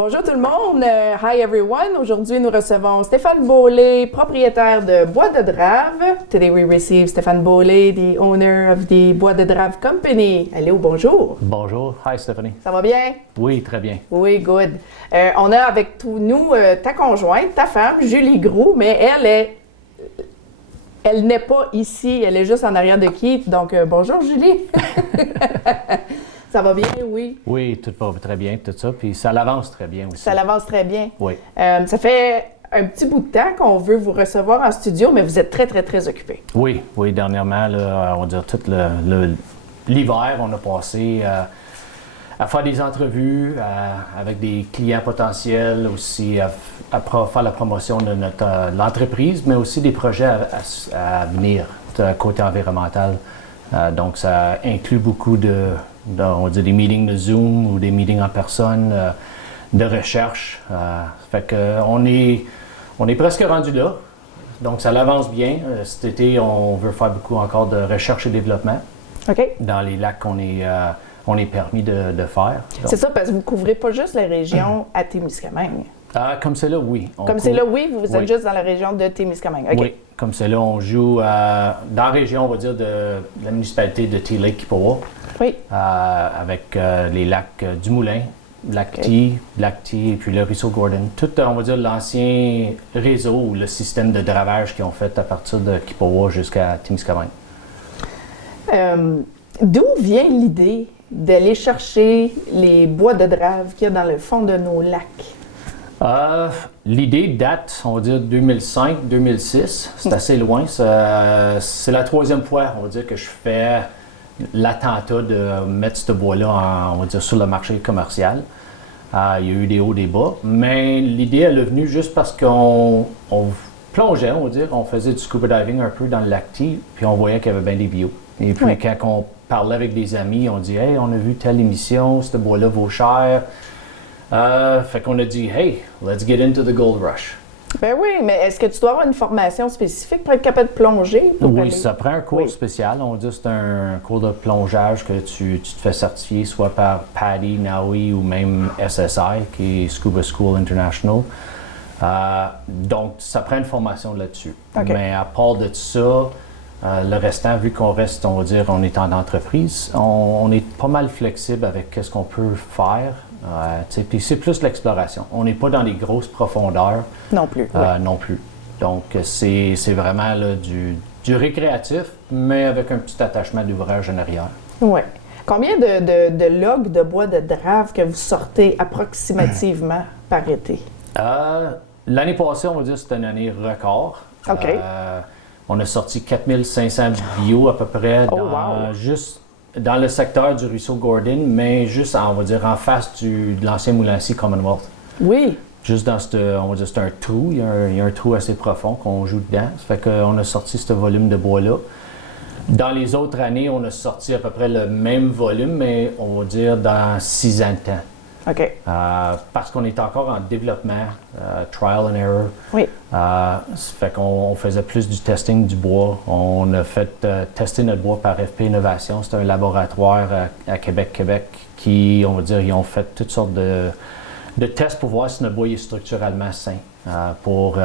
Bonjour tout le monde, hi everyone. Aujourd'hui, nous recevons Stéphane Beaulé, propriétaire de Bois de Drave. Today we receive Stéphane Beaulé, the owner of the Bois de Drave Company. Allô, bonjour. Bonjour, hi Stephanie. Ça va bien? Oui, très bien. Oui, good. On a avec nous ta conjointe, ta femme, Julie Groux, mais elle n'est pas ici, elle est juste en arrière de Keith. Donc, bonjour Julie. Ça va bien, oui? Oui, tout va très bien, tout ça. Puis ça l'avance très bien aussi. Ça l'avance très bien. Oui. Ça fait un petit bout de temps qu'on veut vous recevoir en studio, mais vous êtes très, très, très occupé. Oui, dernièrement, là, on va dire tout l'hiver, on a passé à faire des entrevues avec des clients potentiels, aussi à faire la promotion de l'entreprise, mais aussi des projets à venir, côté environnemental. Donc, ça inclut beaucoup on va dire des meetings de Zoom ou des meetings en personne, de recherche. Fait que on est presque rendu là. Donc, ça l'avance bien. Cet été, on veut faire beaucoup encore de recherche et développement dans les lacs qu'on est permis de faire. C'est ça, parce que vous ne couvrez pas juste la région à Témiscamingue. Comme c'est là, oui. Comme c'est là, oui, vous êtes juste dans la région de Témiscamingue. Okay. Oui, comme c'est là, on joue dans la région, on va dire, de la municipalité de T-Lake, Kipawa. Oui. Avec les lacs du Moulin, Lac T, et puis le ruisseau Gordon. Tout, on va dire, l'ancien réseau ou le système de dravage qu'ils ont fait à partir de Kipawa jusqu'à Témiscamingue. D'où vient l'idée d'aller chercher les bois de drave qu'il y a dans le fond de nos lacs? L'idée date, on va dire, 2005-2006. C'est assez loin. C'est la troisième fois, on va dire, que je fais l'attentat de mettre ce bois-là, on va dire, sur le marché commercial. Il y a eu des hauts, des bas. Mais l'idée, elle est venue juste parce qu'on plongeait, on va dire. On faisait du scuba diving un peu dans le lac T, puis on voyait qu'il y avait bien des bio. Et puis, quand on parlait avec des amis, on dit « Hey, on a vu telle émission, ce bois-là vaut cher. » Fait qu'on a dit « Hey, let's get into the gold rush. » Ben oui, mais est-ce que tu dois avoir une formation spécifique pour être capable de plonger? Oui, ça prend un cours spécial. On dit que c'est un cours de plongeage que tu te fais certifier soit par PADI, NAUI ou même SSI, qui est Scuba School International. Donc, ça prend une formation là-dessus. Mais à part de ça, le restant, vu qu'on reste, on va dire, on est en entreprise, on est pas mal flexible avec ce qu'on peut faire. Puis c'est plus l'exploration. On n'est pas dans les grosses profondeurs. Non plus. Non plus. Donc, c'est vraiment là, du récréatif, mais avec un petit attachement d'ouvrage en arrière. Oui. Combien de logs de bois de drave que vous sortez approximativement par été? L'année passée, on va dire que c'était une année record. OK. On a sorti 4500 bio à peu près juste dans le secteur du ruisseau Gordon, mais juste, on va dire, en face de l'ancien Moulin-C Commonwealth. Oui. Juste dans on va dire, c'est un trou, il y a un trou assez profond qu'on joue dedans. Ça fait qu'on a sorti ce volume de bois-là. Dans les autres années, on a sorti à peu près le même volume, mais on va dire dans 6 ans de temps. OK. Parce qu'on est encore en développement, trial and error. Oui. Ça fait qu'on faisait plus du testing du bois. On a fait tester notre bois par FP Innovation. C'est un laboratoire à Québec qui, on va dire, ils ont fait toutes sortes de tests pour voir si notre bois est structurellement sain pour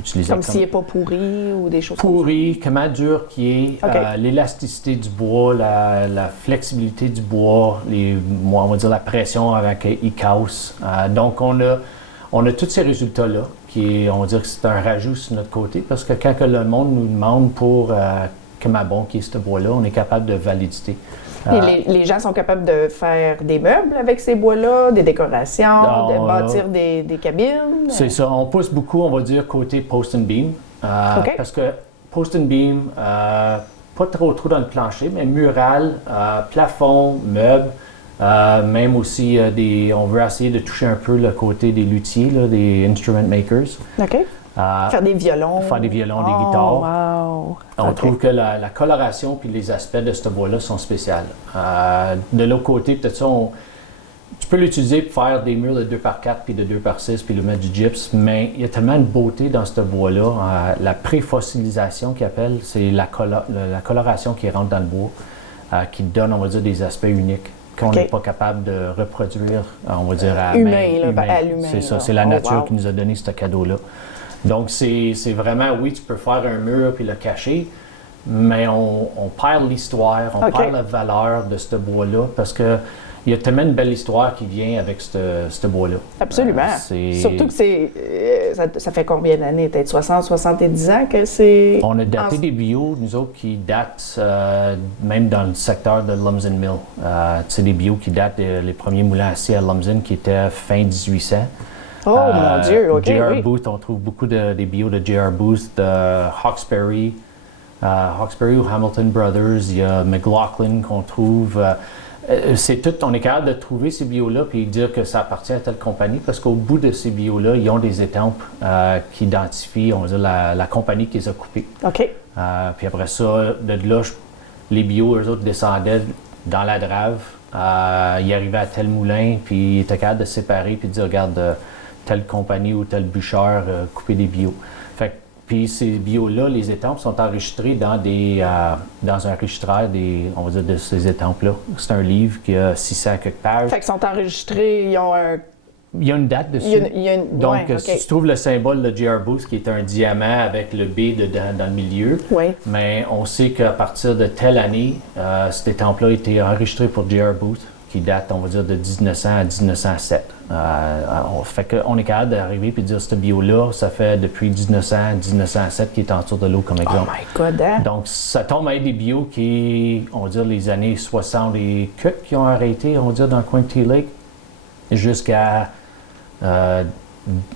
utiliser. Comme s'il n'est pas pourri ou des choses pourri, comment dur qu'il est, l'élasticité du bois, la flexibilité du bois, on va dire la pression avec ICAOS. Donc, on a tous ces résultats-là, on va dire que c'est un rajout sur notre côté, parce que quand le monde nous demande pour comment bon qui est ce bois-là, on est capable de validité. Et les gens sont capables de faire des meubles avec ces bois-là, des décorations, de bâtir des cabines? C'est ça. On pousse beaucoup, on va dire, côté post and beam. Parce que post and beam, pas trop dans le plancher, mais mural, plafond, meubles, même aussi on veut essayer de toucher un peu le côté des luthiers, là, des instrument makers. OK. Faire des violons. Faire des violons, des guitares. Wow. On trouve que la coloration puis les aspects de ce bois-là sont spéciaux. De l'autre côté, peut-être ça, tu peux l'utiliser pour faire des murs de 2x4 puis de 2x6 puis le mettre du gyps, mais il y a tellement de beauté dans ce bois-là. La préfossilisation qu'ils appellent, c'est la coloration qui rentre dans le bois, qui donne, on va dire, des aspects uniques. qu'on n'est pas capable de reproduire, on va dire, à humain. humain. C'est ça, c'est la nature qui nous a donné ce cadeau-là. Donc, c'est vraiment, oui, tu peux faire un mur puis le cacher, mais on perd l'histoire, on perd la valeur de ce bois-là parce que il y a tellement une belle histoire qui vient avec ce bois-là. Absolument. Surtout que ça fait combien d'années? Peut-être 60, 70 ans que c'est... On a daté des bio, nous autres, qui datent même dans le secteur de Lumsden Mill. C'est des bio qui datent les premiers moulins à acier à Lumsden qui étaient fin 1800. Oh mon Dieu, OK, J.R. Booth, on trouve beaucoup des bio de J.R. Booth, de Hawkesbury ou Hamilton Brothers. Il y a McLaughlin qu'on trouve... c'est tout, on est capable de trouver ces bios-là puis dire que ça appartient à telle compagnie parce qu'au bout de ces bios-là, ils ont des étampes qui identifient, on va dire, la compagnie qui les a coupés. OK. Puis après ça, de là, les bios, eux autres, descendaient dans la drave. Ils arrivaient à tel moulin, puis ils étaient capables de séparer puis de dire, regarde, telle compagnie ou tel bûcheur couper des bios. Fait que, puis ces bios-là, les étampes sont enregistrées dans un registraire on va dire, de ces étampes-là. C'est un livre qui a 600 quelques pages. Fait qu'ils sont enregistrés, ils ont un... Il y a une date dessus. Donc, ouais, si tu trouves le symbole de J.R. Booth, qui est un diamant avec le B dans le milieu, mais on sait qu'à partir de telle année, cette étampe-là a été enregistrée pour J.R. Booth, qui date, on va dire, de 1900 à 1907. Fait qu'on est capable d'arriver et de dire ce bio-là, ça fait depuis 1900 à 1907 qui est en dessous de l'eau, comme exemple. Oh my God, hein? Donc, ça tombe à être des bios qui, on va dire, les années 60 et quelques qui ont arrêté, on va dire, dans le coin de T-Lake, jusqu'à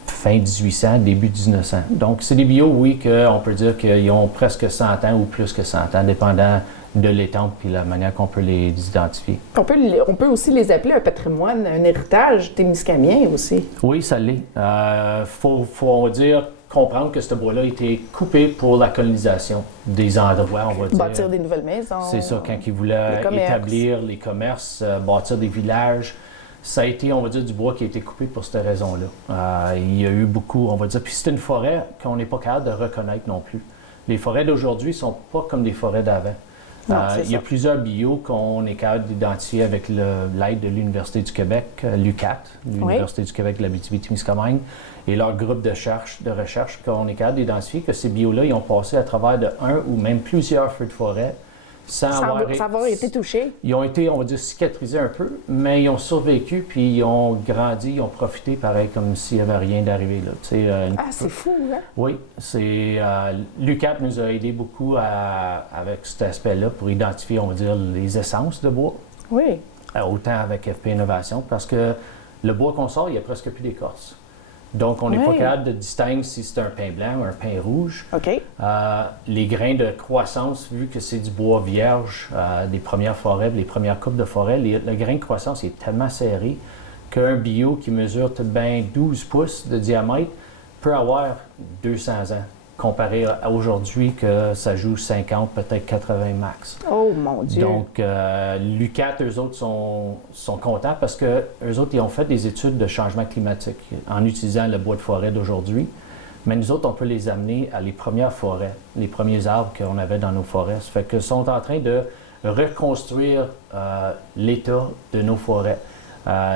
fin 1800, début 1900. Donc, c'est des bios, oui, qu'on peut dire qu'ils ont presque 100 ans ou plus que 100 ans, dépendant de l'étampe et la manière qu'on peut les identifier. On peut aussi les appeler un patrimoine, un héritage témiscamien aussi. Oui, ça l'est. Faut, on va dire, comprendre que ce bois-là a été coupé pour la colonisation des endroits, on va dire. Bâtir des nouvelles maisons. C'est ça, quand ils voulaient établir les commerces, bâtir des villages. Ça a été, on va dire, du bois qui a été coupé pour cette raison-là. Il y a eu beaucoup, on va dire, puis c'est une forêt qu'on n'est pas capable de reconnaître non plus. Les forêts d'aujourd'hui ne sont pas comme des forêts d'avant. Il y a plusieurs bios qu'on est capable d'identifier avec l'aide de l'Université du Québec, l'UQAT, l'Université du Québec de l'Abitibi-Témiscamingue, et leur groupe de recherche qu'on est capable d'identifier que ces bios-là, ils ont passé à travers de un ou même plusieurs feux de forêt sans avoir été touchés. Ils ont été, on va dire, cicatrisés un peu, mais ils ont survécu, puis ils ont grandi, ils ont profité, pareil, comme s'il n'y avait rien d'arrivé là. C'est fou, hein? Oui, l'UQAT nous a aidé beaucoup avec cet aspect-là pour identifier, on va dire, les essences de bois. Oui. Autant avec FP Innovation, parce que le bois qu'on sort, il n'y a presque plus d'écorce. Donc, on n'est pas capable de distinguer si c'est un pin blanc ou un pin rouge. OK. Les grains de croissance, vu que c'est du bois vierge, des premières forêts, les premières coupes de forêt, le grain de croissance est tellement serré qu'un bio qui mesure tout de bien 12 pouces de diamètre peut avoir 200 ans, comparé à aujourd'hui que ça joue 50, peut-être 80 max. Oh mon Dieu! Donc, l'UQAT, eux autres, sont contents parce que eux autres, ils ont fait des études de changement climatique en utilisant le bois de forêt d'aujourd'hui. Mais nous autres, on peut les amener à les premières forêts, les premiers arbres qu'on avait dans nos forêts. Ça fait qu'ils sont en train de reconstruire l'état de nos forêts.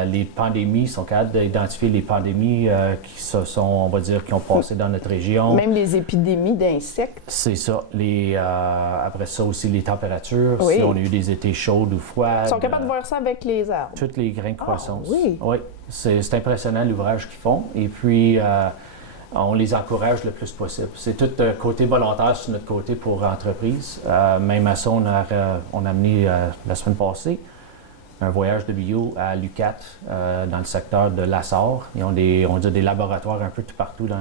Les pandémies, sont capables d'identifier les pandémies qui on va dire, qui ont passé dans notre région. Même les épidémies d'insectes. C'est ça. Après ça aussi, les températures, oui. Si on a eu des étés chauds ou froids. Ils sont capables de voir ça avec les arbres. Tous les grains de croissance. Oui. Oui. C'est impressionnant l'ouvrage qu'ils font. Et puis, on les encourage le plus possible. C'est tout côté volontaire sur notre côté pour l'entreprise. Même à ça, on a amené la semaine passée un voyage de bio à l'UQAT dans le secteur de Lassar. Ils ont des laboratoires un peu tout partout dans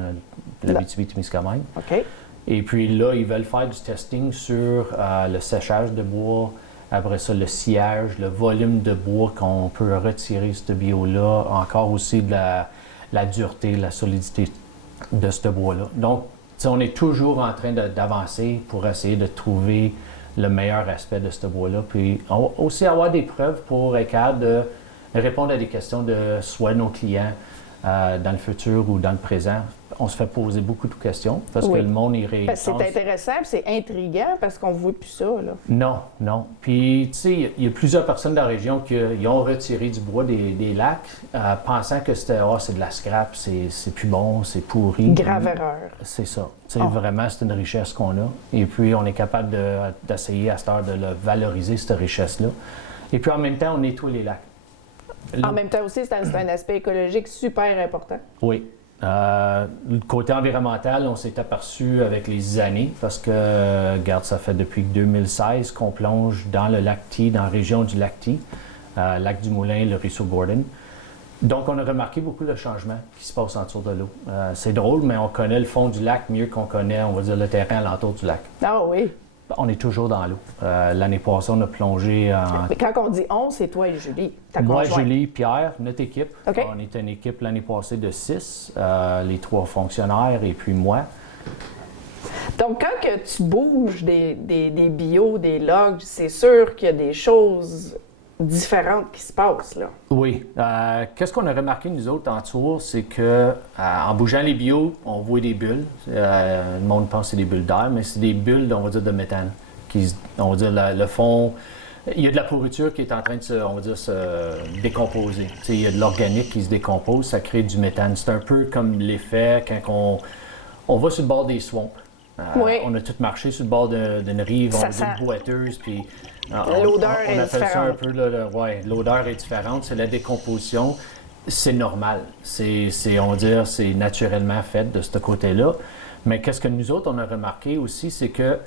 l'Abitibi-Témiscamingue. OK. Et puis là, ils veulent faire du testing sur le séchage de bois, après ça, le sciage, le volume de bois qu'on peut retirer de ce bio-là, encore aussi de la dureté, la solidité de ce bois-là. Donc, on est toujours en train d'avancer pour essayer de trouver le meilleur aspect de ce bois-là. Puis aussi avoir des preuves pour être capable de répondre à des questions de soit nos clients dans le futur ou dans le présent. on se fait poser beaucoup de questions parce Oui. que le monde y Ben, c'est intéressant, puis c'est intriguant parce qu'on ne voit plus ça, là. Non, non. Puis, tu sais, il y a plusieurs personnes dans la région qui ont retiré du bois des lacs, pensant que c'était, c'est de la scrap, c'est plus bon, c'est pourri. Grave erreur. C'est ça. Tu sais, vraiment, c'est une richesse qu'on a. Et puis, on est capable d'essayer à cette heure de le valoriser, cette richesse-là. Et puis, en même temps, on nettoie les lacs. En même temps aussi, c'est un aspect écologique super important. Oui. Le côté environnemental, on s'est aperçu avec les années parce que, regarde, ça fait depuis 2016 qu'on plonge dans le lac T, dans la région du lac T, lac du Moulin, le ruisseau Gordon. Donc, on a remarqué beaucoup de changements qui se passent autour de l'eau. C'est drôle, mais on connaît le fond du lac mieux qu'on connaît, on va dire, le terrain alentour du lac. Ah oui. On est toujours dans l'eau. L'année passée, on a plongé en... Mais quand on dit on, c'est toi et Julie, ta Moi, conjointe. Julie, Pierre, notre équipe. OK. On était une équipe l'année passée de 6, les 3 fonctionnaires et puis moi. Donc, quand que tu bouges des bios, des logs, c'est sûr qu'il y a des choses différentes qui se passent, là. Oui. Qu'est-ce qu'on a remarqué, nous autres, en tour, c'est que en bougeant les bios, on voit des bulles. Le monde pense que c'est des bulles d'air, mais c'est des bulles, on va dire, de méthane. On va dire, le fond... Il y a de la pourriture qui est en train de se décomposer. Tu sais, il y a de l'organique qui se décompose, ça crée du méthane. C'est un peu comme l'effet quand on va sur le bord des swamps. Oui. On a tous marché sur le bord d'une rive, on va dire boiteuse, puis l'odeur on est appelle ça un différente. peu, l'odeur est différente, c'est la décomposition, c'est normal, on va dire, c'est naturellement fait de ce côté-là. Mais qu'est-ce que nous autres, on a remarqué aussi, c'est que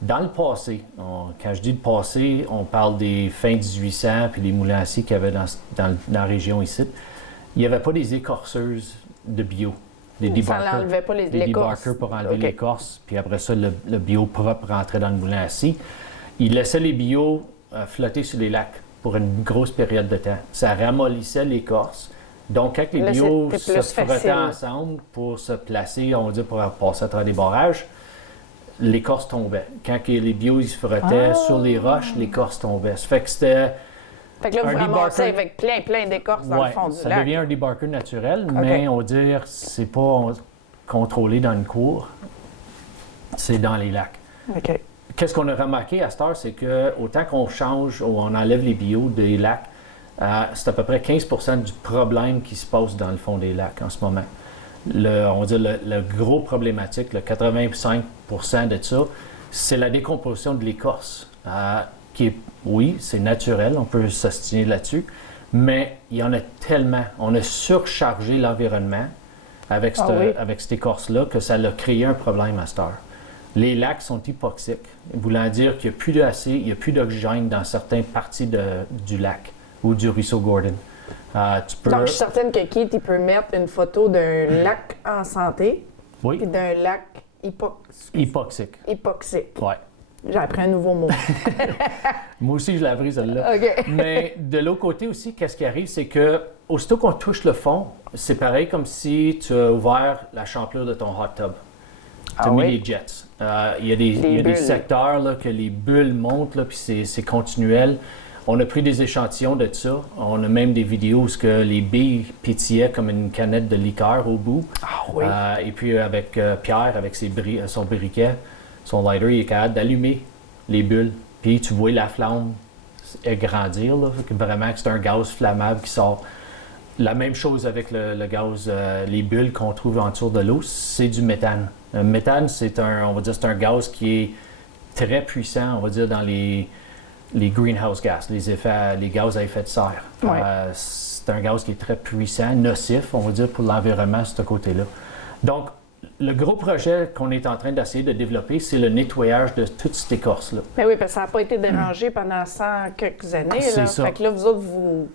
dans le passé, quand je dis le passé, on parle des fins 1800 puis des moulins à scie qu'il y avait dans la région ici, il n'y avait pas des écorceuses de bio. Des debarkers. Ça n'enlevait pas des l'écorce. debarkers pour enlever OK. l'écorce, puis après ça, le bio propre rentrait dans le moulin à scie. Ils laissaient les bio flotter sur les lacs pour une grosse période de temps. Ça ramollissait l'écorce. Donc, quand les Là, bio c'était se plus frottaient facile. ensemble pour se placer, on va dire, pour passer à travers des barrages, l'écorce tombait. Quand les bio ils se frottaient sur les roches, l'écorce tombait. Ça fait que c'était... Fait que là, vous Un ramassez debarker. avec plein d'écorces dans Ouais, le fond du ça lac. devient un debarker naturel, mais on va dire c'est pas contrôlé dans une cour, c'est dans les lacs. OK. Qu'est-ce qu'on a remarqué à cette heure, c'est que autant qu'on change ou on enlève les bio des lacs, c'est à peu près 15% du problème qui se passe dans le fond des lacs en ce moment. On va dire le gros problématique, le 85% de ça, c'est la décomposition de l'écorce. Qui est, oui, c'est naturel, on peut s'ostiner là-dessus, mais il y en a tellement. On a surchargé l'environnement avec cette écorce-là que ça a créé un problème à cette heure. Les lacs sont hypoxiques, voulant dire qu'il n'y a plus d'acier, il n'y a plus d'oxygène dans certaines parties du lac ou du ruisseau Gordon. Donc, je suis certaine que Keith, il peut mettre une photo d'un lac en santé Oui, et d'un lac hypoxique. hypoxique. Ouais. J'ai appris un nouveau mot. Moi aussi, je l'ai appris, celle-là. OK. Mais de l'autre côté aussi, qu'est-ce qui arrive, c'est que aussitôt qu'on touche le fond, c'est pareil comme si tu as ouvert la champlure de ton hot tub. Tu as mis les jets. Il y a des bulles. secteurs là, que les bulles montent, là, puis c'est continuel. On a pris des échantillons de ça. On a même des vidéos où que les billes pétillaient comme une canette de liqueur au bout. Ah oui. Et puis avec Pierre, avec son briquet, son lighter, il est capable d'allumer les bulles. Puis tu vois la flamme grandir. Là. Vraiment, c'est un gaz flammable qui sort. La même chose avec le gaz, les bulles qu'on trouve autour de l'eau, c'est du méthane. Le méthane, c'est un gaz qui est très puissant, on va dire, dans les greenhouse gas, les gaz à effet de serre. Ouais. C'est un gaz qui est très puissant, nocif, on va dire, pour l'environnement, ce côté-là. Donc, le gros projet qu'on est en train d'essayer de développer, c'est le nettoyage de toute cette écorce-là. Mais oui, parce que ça n'a pas été dérangé pendant 100 quelques années. C'est Là. ça. Fait que là, vous autres, vous...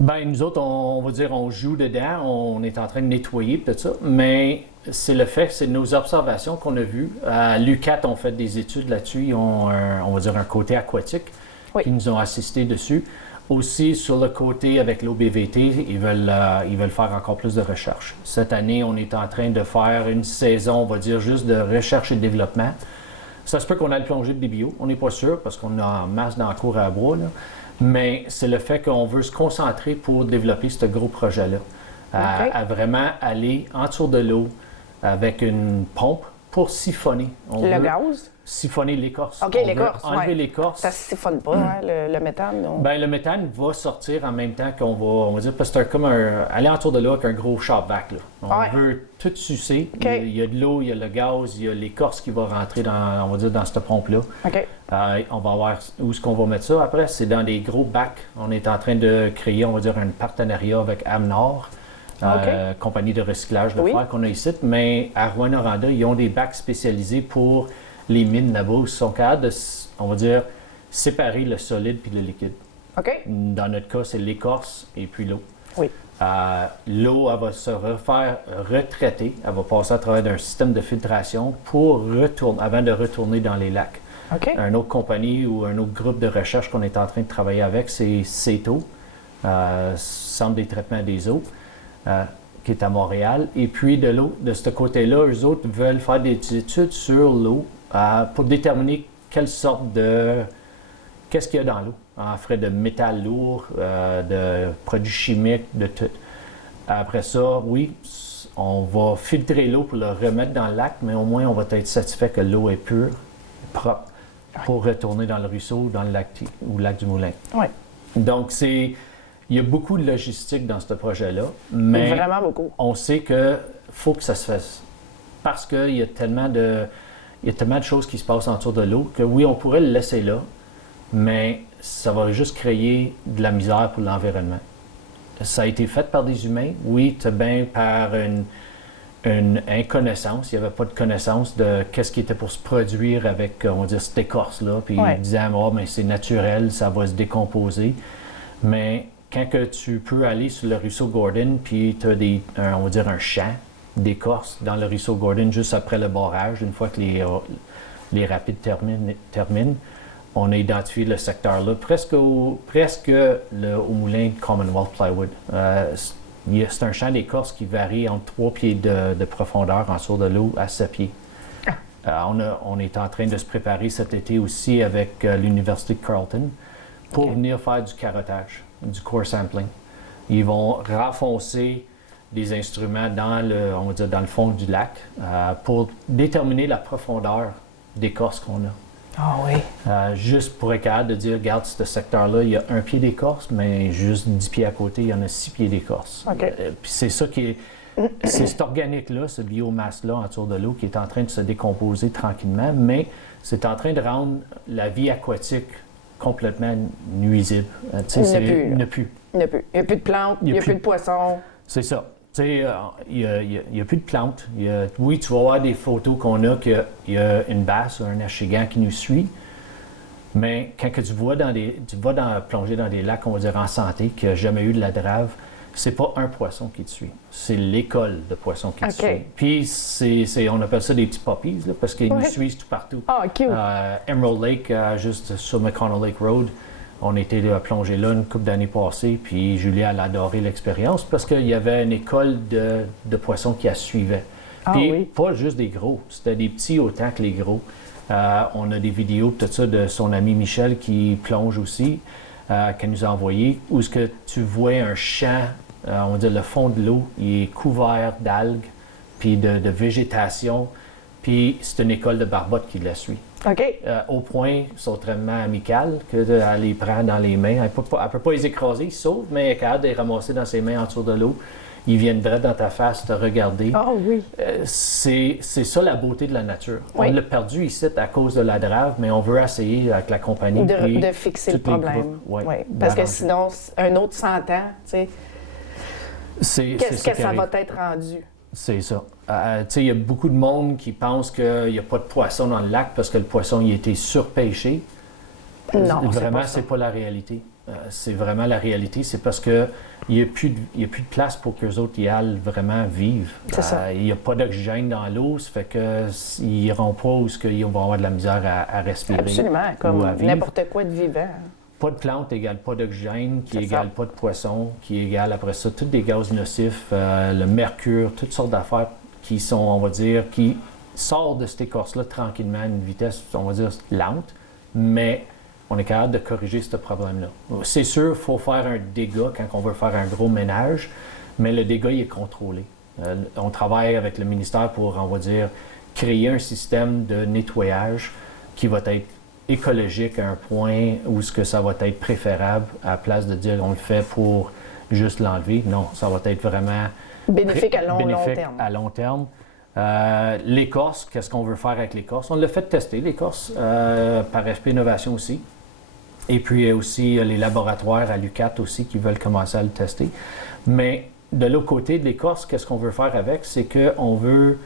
Ben, nous autres, on va dire, on joue dedans, on est en train de nettoyer tout ça, mais c'est le fait, c'est nos observations qu'on a vues. À l'UQAT, on fait des études là-dessus, ils ont, on va dire, un côté aquatique Oui. qui nous ont assisté dessus. Aussi, sur le côté avec l'OBVT, ils veulent faire encore plus de recherche. Cette année, on est en train de faire une saison, on va dire, juste de recherche et développement. Ça se peut qu'on aille plonger des bio, on n'est pas sûr parce qu'on a en masse dans la cour à bois, là. Mais c'est le fait qu'on veut se concentrer pour développer ce gros projet-là. à vraiment aller en dessous de l'eau avec une pompe pour siphonner. Le gaz? Siphonner l'écorce. OK, l'écorce, enlever l'écorce. Ça ne siphonne pas, hein, le méthane? Non? Ben, le méthane va sortir en même temps on va dire, parce que c'est comme aller en dessous de l'eau avec un gros shop vac. Là. On veut tout sucer. Okay. Il y a de l'eau, il y a le gaz, il y a l'écorce qui va rentrer on va dire, dans cette pompe-là. OK. On va voir où est-ce qu'on va mettre ça. Après, c'est dans des gros bacs. On est en train de créer, on va dire, un partenariat avec Amnor, compagnie de recyclage de fer qu'on a ici. Mais à Rouyn-Noranda, ils ont des bacs spécialisés pour les mines là-bas où ils sont capables de, on va dire, séparer le solide puis le liquide. OK. Dans notre cas, c'est l'écorce et puis l'eau. Oui. L'eau, elle va se refaire retraiter. Elle va passer à travers d'un système de filtration avant de retourner dans les lacs. OK. Une autre compagnie ou un autre groupe de recherche qu'on est en train de travailler avec, c'est CETO, Centre des traitements des eaux, qui est à Montréal. Et puis de ce côté-là, eux autres veulent faire des études sur l'eau pour déterminer qu'est-ce qu'il y a dans l'eau, en frais de métal lourd, de produits chimiques, de tout. Après ça, oui, on va filtrer l'eau pour le remettre dans le lac, mais au moins on va être satisfait que l'eau est pure, propre, pour retourner dans le ruisseau, dans le lac ou le lac du Moulin. Oui. Donc, il y a beaucoup de logistique dans ce projet-là, mais vraiment beaucoup. On sait qu'il faut que ça se fasse parce qu'il y a tellement de choses qui se passent autour de l'eau que oui, on pourrait le laisser là, mais ça va juste créer de la misère pour l'environnement. Ça a été fait par des humains, oui, bien par une inconnaissance. Il n'y avait pas de connaissance de qu'est-ce qui était pour se produire avec, on va dire, cette écorce-là. Puis ils disaient, mais c'est naturel, ça va se décomposer. Mais quand que tu peux aller sur le ruisseau Gordon, puis tu as on va dire un champ d'écorce dans le ruisseau Gordon juste après le barrage, une fois que les rapides terminent, on a identifié le secteur-là presque au moulin Commonwealth Plywood. C'est un champ d'écorce qui varie entre 3 pieds de profondeur en dessous de l'eau à 7 pieds. On est en train de se préparer cet été aussi avec l'Université de Carleton pour venir faire du carottage, du core sampling. Ils vont renfoncer des instruments dans le fond du lac pour déterminer la profondeur d'écorce qu'on a. Ah oui. Juste pour être capable de dire, regarde, ce secteur-là, il y a 1 pied d'écorce, mais juste 10 pieds à côté, il y en a 6 pieds d'écorce. Puis c'est ça qui est... C'est cet organique-là, ce biomasse-là autour de l'eau qui est en train de se décomposer tranquillement, mais c'est en train de rendre la vie aquatique complètement nuisible. Il n'y a plus. Il n'y a plus de plantes, il n'y a plus de poissons. C'est ça. Il n'y a plus de plantes. Oui, tu vas voir des photos qu'on a qu'il y a une basse ou un achigan qui nous suit, mais quand que tu vas plonger dans des lacs, on va dire en santé, qui n'a jamais eu de la drave, c'est pas un poisson qui te suit, c'est l'école de poissons qui te suit. Puis on appelle ça des petits puppies, là, parce qu'ils nous suivent tout partout. Ah, cute! Emerald Lake, juste sur McConnell Lake Road, on était plongé là une couple d'années passées, puis Julia, elle a adoré l'expérience parce qu'il y avait une école de poissons qui la suivait. Puis pas juste des gros, c'était des petits autant que les gros. On a des vidéos tout ça de son ami Michel qui plonge aussi, qu'elle nous a envoyé, où est-ce que tu vois un champ, on va dire le fond de l'eau, il est couvert d'algues, puis de végétation, puis c'est une école de barbotte qui la suit. Au point, sont extrêmement amicales, qu'elle les prend dans les mains. Elle ne peut pas les écraser, ils sautent, mais elle est capable de les ramasser dans ses mains en dessous de l'eau. Ils viennent direct dans ta face te regarder. Ah oui! C'est ça la beauté de la nature. On l'a perdu ici à cause de la drave, mais on veut essayer avec la compagnie de fixer le problème. Parce que sinon, un autre 100 ans, qu'est-ce que ça va être rendu? C'est ça. Il y a beaucoup de monde qui pense qu'il n'y a pas de poisson dans le lac parce que le poisson il a été surpêché. Non, vraiment, c'est pas la réalité. C'est vraiment la réalité. C'est parce qu'il n'y a plus de place pour qu'eux autres y aillent vraiment vivre. Il n'y a pas d'oxygène dans l'eau, ça fait qu'ils n'iront pas où ils vont avoir de la misère à respirer. Absolument, comme n'importe quoi de vivant. Pas de plantes égale pas d'oxygène, qui égale pas de poisson, qui égale après ça tous des gaz nocifs, le mercure, toutes sortes d'affaires qui sont, on va dire, qui sortent de cette écorce-là tranquillement à une vitesse, on va dire, lente, mais on est capable de corriger ce problème-là. C'est sûr, il faut faire un dégât quand on veut faire un gros ménage, mais le dégât il est contrôlé. On travaille avec le ministère pour, on va dire, créer un système de nettoyage qui va être écologique à un point où ce que ça va être préférable à la place de dire on le fait pour juste l'enlever. Non, ça va être vraiment bénéfique à long terme. À long terme. L'écorce, qu'est-ce qu'on veut faire avec l'écorce? On l'a fait tester, l'écorce, par SP Innovation aussi. Et puis aussi les laboratoires à l'UQAT aussi qui veulent commencer à le tester. Mais de l'autre côté de l'écorce, qu'est-ce qu'on veut faire avec? C'est qu'on veut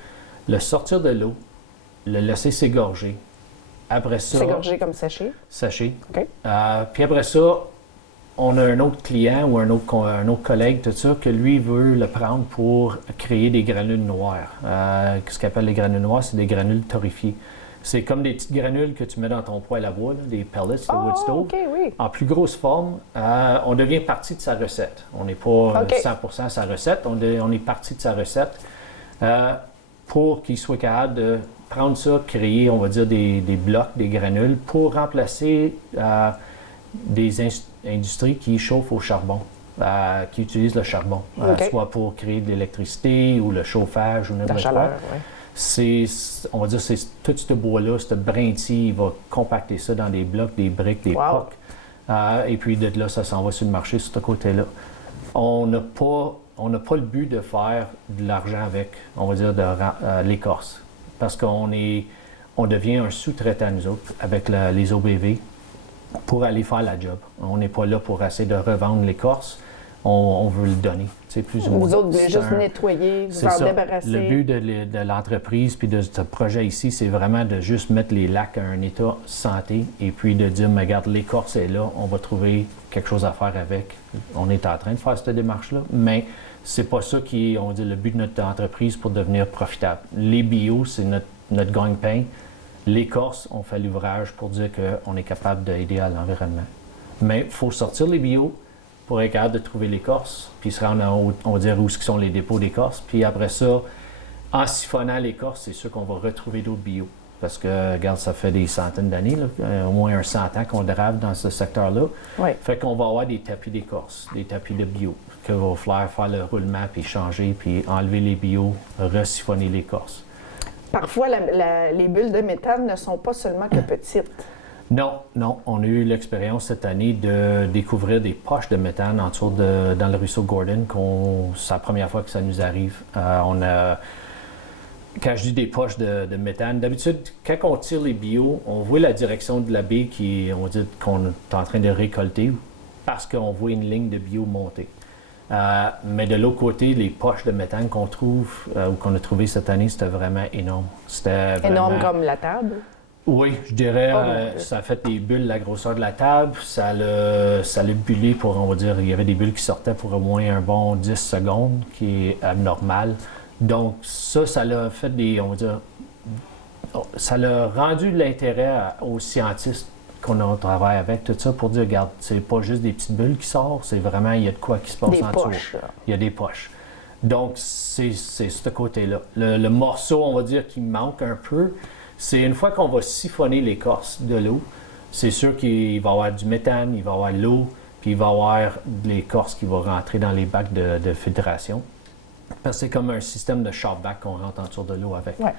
le sortir de l'eau, le laisser s'égorger. Après ça... S'égorger comme sécher? Sécher. OK. Puis après ça, on a un autre client ou un autre collègue, tout ça, que lui veut le prendre pour créer des granules noires. Ce qu'on appelle les granules noires, c'est des granules torréfiées. C'est comme des petites granules que tu mets dans ton poêle à bois, là, des pellets de wood stove. OK, oui. En plus grosse forme, on devient partie de sa recette. On n'est pas 100% sa recette, on est partie de sa recette pour qu'il soit capable de prendre ça, créer, on va dire, des blocs, des granules pour remplacer des industries qui chauffent au charbon, qui utilisent le charbon, soit pour créer de l'électricité ou le chauffage ou n'importe quoi. La chaleur, oui. On va dire, c'est tout ce bois-là, ce brinti, il va compacter ça dans des blocs, des briques, des pocs. Et puis de là, ça s'en va sur le marché, sur ce côté-là. On n'a pas le but de faire de l'argent avec, on va dire, l'écorce. Parce qu'on devient un sous-traitant, nous autres, avec les OBV, pour aller faire la job. On n'est pas là pour essayer de revendre l'écorce. On veut le donner. Plus ou moins. Vous autres voulez juste nettoyer, vous en débarrasser. Le but de l'entreprise puis de ce projet ici, c'est vraiment de juste mettre les lacs à un état santé et puis de dire, mais regarde, l'écorce est là, on va trouver quelque chose à faire avec. On est en train de faire cette démarche-là, mais c'est pas ça qui est, on dit, le but de notre entreprise pour devenir profitable. Les bio, c'est notre gagne-pain. L'écorce, on fait l'ouvrage pour dire qu'on est capable d'aider à l'environnement. Mais il faut sortir les bio pour être capable de trouver l'écorce, puis se rendre, on va dire, où sont les dépôts d'écorce. Puis après ça, en siphonnant l'écorce, c'est sûr qu'on va retrouver d'autres bio. Parce que, regarde, ça fait des centaines d'années, au moins 100 ans qu'on drave dans ce secteur-là. Oui. Fait qu'on va avoir des tapis d'écorce, des tapis de bio, que va falloir faire le roulement, puis changer, puis enlever les bio, resiphonner l'écorce. Parfois, les bulles de méthane ne sont pas seulement que petites. Non. On a eu l'expérience cette année de découvrir des poches de méthane dans le ruisseau Gordon. C'est la première fois que ça nous arrive. Quand je dis des poches de méthane, d'habitude, quand on tire les bio, on voit la direction de la baie qu'on est en train de récolter parce qu'on voit une ligne de bio monter. Mais de l'autre côté, les poches de méthane qu'on trouve ou qu'on a trouvées cette année, c'était vraiment énorme. Énorme comme la table? Oui, je dirais, ça a fait des bulles la grosseur de la table, ça l'a bullé pour, on va dire, il y avait des bulles qui sortaient pour au moins un bon 10 secondes, qui est abnormal. Donc ça l'a fait on va dire, ça l'a rendu l'intérêt aux scientistes qu'on travaille avec, tout ça, pour dire, regarde, c'est pas juste des petites bulles qui sortent, c'est vraiment, il y a de quoi qui se passe en dessous. Il y a des poches. Donc, c'est ce côté-là. Le morceau, on va dire, qui manque un peu, c'est une fois qu'on va siphonner l'écorce de l'eau, c'est sûr qu'il va y avoir du méthane, il va y avoir de l'eau, puis il va y avoir de l'écorce qui va rentrer dans les bacs de filtration. Parce que c'est comme un système de shop-vac qu'on rentre en dessous de l'eau avec. Ouais.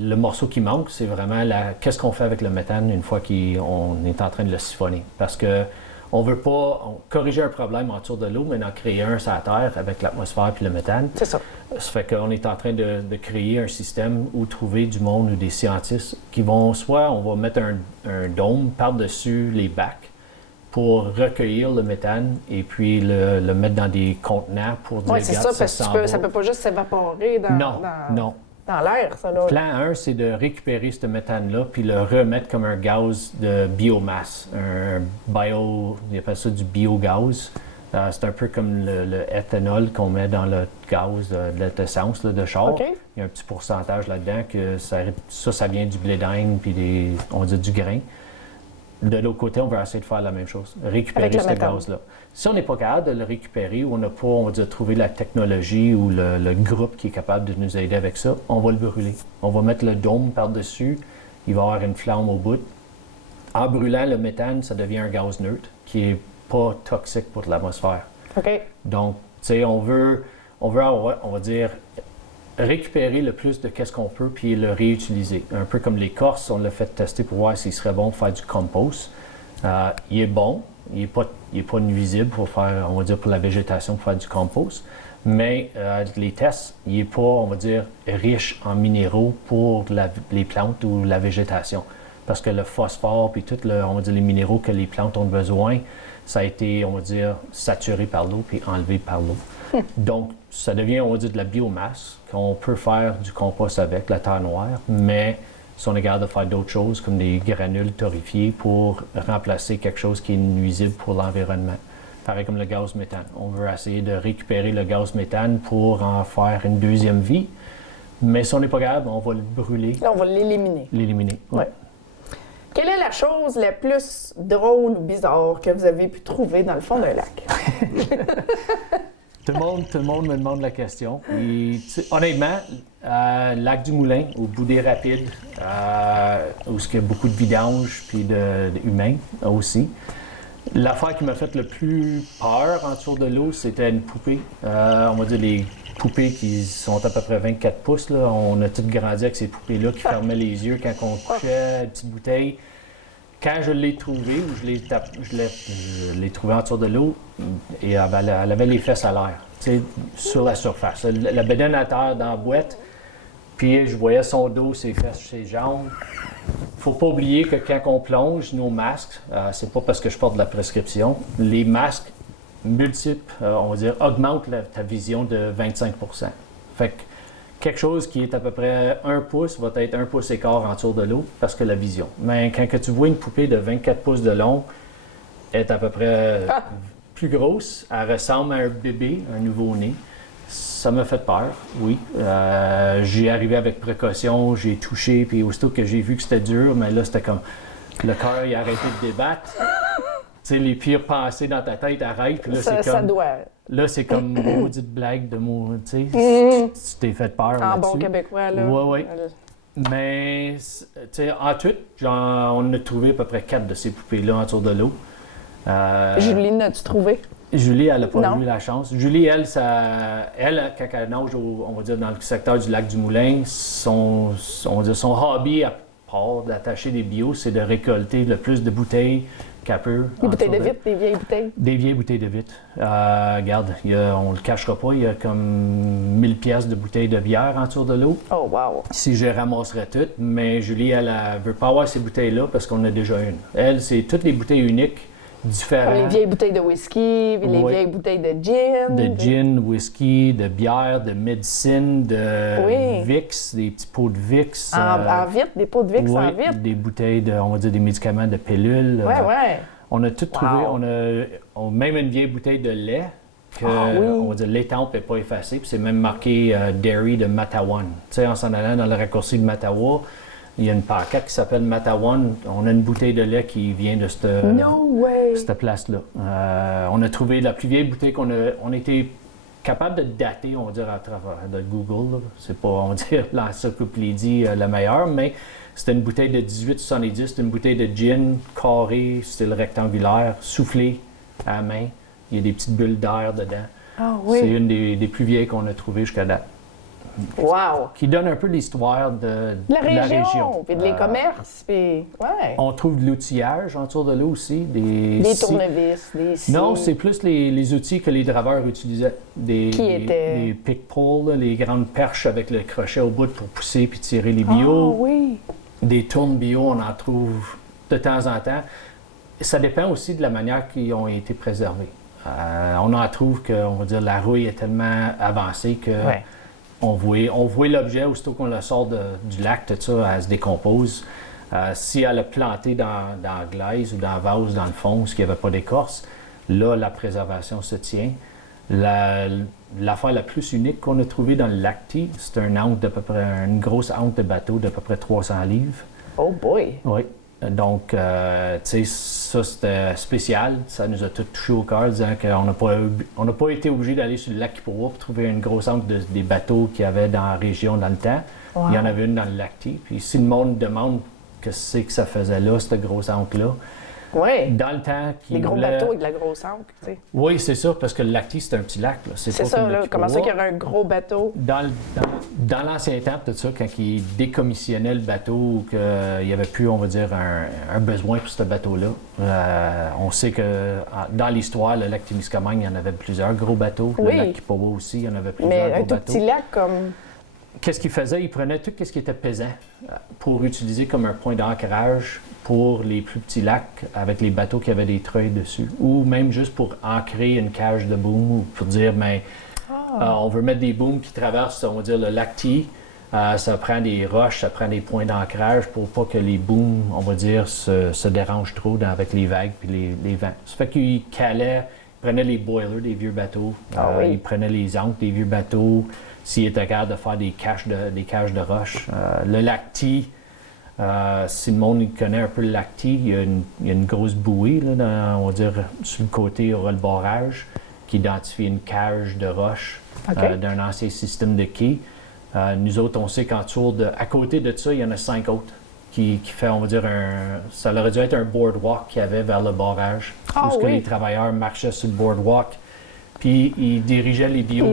Le morceau qui manque, c'est vraiment qu'est-ce qu'on fait avec le méthane une fois qu'on est en train de le siphonner. Parce que on ne veut pas corriger un problème en dessous de l'eau, mais en créer un sur la Terre avec l'atmosphère et le méthane. C'est ça. Ça fait qu'on est en train de créer un système où trouver du monde ou des scientistes qui vont, soit on va mettre un dôme par-dessus les bacs pour recueillir le méthane et puis le mettre dans des contenants pour dire, oui, c'est ça, parce que ça ne peut pas juste s'évaporer dans l'air, ça. Là. Plan 1, c'est de récupérer ce méthane-là puis le remettre comme un gaz de biomasse, ils appellent ça du biogaz. C'est un peu comme le éthanol qu'on met dans le gaz de l'essence de char. Okay. Il y a un petit pourcentage là-dedans que ça vient du blé d'Inde puis on dit du grain. De l'autre côté, on va essayer de faire la même chose, récupérer ce gaz-là. Si on n'est pas capable de le récupérer ou on n'a pas, on va dire, trouvé la technologie ou le groupe qui est capable de nous aider avec ça, on va le brûler. On va mettre le dôme par-dessus, il va y avoir une flamme au bout. En brûlant le méthane, ça devient un gaz neutre qui n'est pas toxique pour l'atmosphère. OK. Donc, sais, on veut avoir, on va dire, récupérer le plus de qu'est-ce qu'on peut puis le réutiliser. Un peu comme l'écorce, on l'a fait tester pour voir s'il serait bon pour faire du compost. Il est bon, il n'est pas nuisible pour faire, on va dire, pour la végétation, pour faire du compost. Mais les tests, il n'est pas, on va dire, riche en minéraux pour les plantes ou la végétation. Parce que le phosphore puis tout, on va dire, les minéraux que les plantes ont besoin, ça a été, on va dire, saturé par l'eau puis enlevé par l'eau. Donc, ça devient, on va dire, de la biomasse qu'on peut faire du compost avec, la terre noire, mais si on est capable de faire d'autres choses comme des granules torréfiés pour remplacer quelque chose qui est nuisible pour l'environnement. Pareil comme le gaz méthane. On veut essayer de récupérer le gaz méthane pour en faire une deuxième vie, mais si on n'est pas capable, on va le brûler. Là, on va l'éliminer. L'éliminer, oui. Ouais. Quelle est la chose la plus drôle ou bizarre que vous avez pu trouver dans le fond d'un lac? Tout le monde me demande la question. Et, honnêtement, lac du Moulin, au bout des rapides, où il y a beaucoup de vidanges puis d'humains aussi. L'affaire qui m'a fait le plus peur en dessous de l'eau, c'était une poupée. On va dire les poupées qui sont à peu près 24 pouces. Là. On a tous grandi avec ces poupées-là qui fermaient les yeux quand on couchait, une petite bouteille. Quand je l'ai trouvée, ou je l'ai trouvée en dessous de l'eau, et elle avait les fesses à l'air, sur la surface. La bédaine à terre dans la boîte, puis je voyais son dos, ses fesses, ses jambes. Faut pas oublier que quand on plonge, nos masques, c'est pas parce que je porte de la prescription, les masques multiples, on va dire, augmentent ta vision de 25 %. Fait que quelque chose qui est à peu près 1 pouce va être 1 pouce et quart en dessous de l'eau parce que la vision. Mais quand que tu vois une poupée de 24 pouces de long, elle est à peu près plus grosse, elle ressemble à un bébé, un nouveau-né. Ça m'a fait peur, oui. J'ai arrivé avec précaution, j'ai touché, puis aussitôt que j'ai vu que c'était dur, mais là, c'était comme le cœur, il a arrêté de débattre. Tu sais, les pires pensées dans ta tête arrêtent, puis là, c'est comme... Ça doit... Là, c'est comme une maudite blague de mots, tu sais, tu t'es fait peur En là-dessus. bon québécois, là. Oui, oui. Mais, tu sais, en tout, on a trouvé à peu près 4 de ces poupées-là autour de l'eau. Julie, n'as-tu trouvé? Julie, elle n'a pas Non. eu la chance. Julie, elle, quand elle nage, on va dire, dans le secteur du lac du Moulin, son hobby, à part d'attacher des bios, c'est de récolter le plus de bouteilles qu'elle peut. Des bouteilles de vitre, des vieilles bouteilles? Des vieilles bouteilles de vitre. Regarde, on le cachera pas, il y a comme 1000 pièces de bouteilles de bière autour de l'eau. Oh, wow! Si je ramasserais toutes, mais Julie, elle veut pas avoir ces bouteilles-là parce qu'on a déjà une. Elle, c'est toutes les bouteilles uniques, différentes. Comme les vieilles bouteilles de whisky, puis les vieilles bouteilles de gin. De gin, whisky, de bière, de médecine, de Vicks, des petits pots de Vicks. En vitre, des pots de Vicks en vitre? Des bouteilles on va dire des médicaments de pilules. Ouais. On a tout trouvé. On a même une vieille bouteille de lait que, on va dire, l'étampe n'est pas effacée, puis c'est même marqué Dairy de Matawan. Tu sais, en s'en allant dans le raccourci de Mattawa, il y a une pancarte qui s'appelle Matawan. On a une bouteille de lait qui vient de cette place-là. On a trouvé la plus vieille bouteille on a été capable de dater, on va dire, à travers de Google. Là. C'est pas, on va dire, l'encyclopédie la meilleure, mais c'était une bouteille de 1870, c'était une bouteille de gin carré, style rectangulaire, soufflée à la main. Il y a des petites bulles d'air dedans. Ah oui. C'est une des plus vieilles qu'on a trouvées jusqu'à date. Wow! Qui donne un peu l'histoire de la région. Puis les commerces, puis... Ouais. On trouve de l'outillage autour de l'eau aussi. Des tournevis, des scies. Non, c'est plus les outils que les draveurs utilisaient. Des pick-pulls, les grandes perches avec le crochet au bout pour pousser puis tirer les bio. Ah oui! Des tournes bio, on en trouve de temps en temps. Ça dépend aussi de la manière qu'ils ont été préservés. On en trouve que, on va dire, la rouille est tellement avancée que... Ouais. On voit l'objet, aussitôt qu'on le sort du lac, tout ça, elle se décompose. Si elle a planté dans la glaise ou dans la vase, dans le fond, ce qui n'y avait pas d'écorce, là, la préservation se tient. L'affaire la plus unique qu'on a trouvée dans le lac T, c'est une grosse hanche de bateau d'à peu près 300 livres. Oh boy! Oui. Donc, tu sais, ça, c'était spécial. Ça nous a tout touché au cœur, disant qu'on n'a pas été obligé d'aller sur le lac Kipawa pour trouver une grosse hanche des bateaux qu'il y avait dans la région dans le temps. Wow. Il y en avait une dans le lac T. Puis si le monde demande que c'est que ça faisait là, cette grosse hanche-là, Oui. Dans le temps, Les gros bateaux avec de la grosse ancre, tu sais. Oui, c'est ça, parce que le Lacty, c'est un petit lac. C'est ça, là. Comment ça qu'il y aurait un gros bateau? Dans l'ancien temps, tout ça, quand ils décommissionnaient le bateau, ou qu'il n'y avait plus, on va dire, un besoin pour ce bateau-là, on sait que dans l'histoire, le lac Témiscamingue, il y en avait plusieurs gros bateaux. Oui. Le lac Kipawa aussi, il y en avait plusieurs Mais gros un tout bateaux. petit lac comme... Qu'est-ce qu'ils faisaient? Ils prenaient tout ce qui était pesant pour utiliser comme un point d'ancrage pour les plus petits lacs avec les bateaux qui avaient des treuils dessus. Ou même juste pour ancrer une cage de boom ou pour dire, on veut mettre des booms qui traversent, on va dire, le lac T. Ça prend des roches, ça prend des points d'ancrage pour pas que les booms, on va dire, se dérangent trop avec les vagues et les vents. Ça fait qu'ils calaient, ils prenaient les boilers des vieux bateaux, ils prenaient les ancres des vieux bateaux, s'ils étaient capables de faire des cages de roches. Le lac T, si le monde connaît un peu le lac T, il y a une grosse bouée, là, on va dire, sur le côté, il y aura le barrage qui identifie une cage de roches d'un ancien système de quai. Nous autres, on sait qu'à côté de ça, il y en a 5 autres qui fait, on va dire, ça aurait dû être un boardwalk qu'il y avait vers le barrage, où les travailleurs marchaient sur le boardwalk, puis ils dirigeaient les bio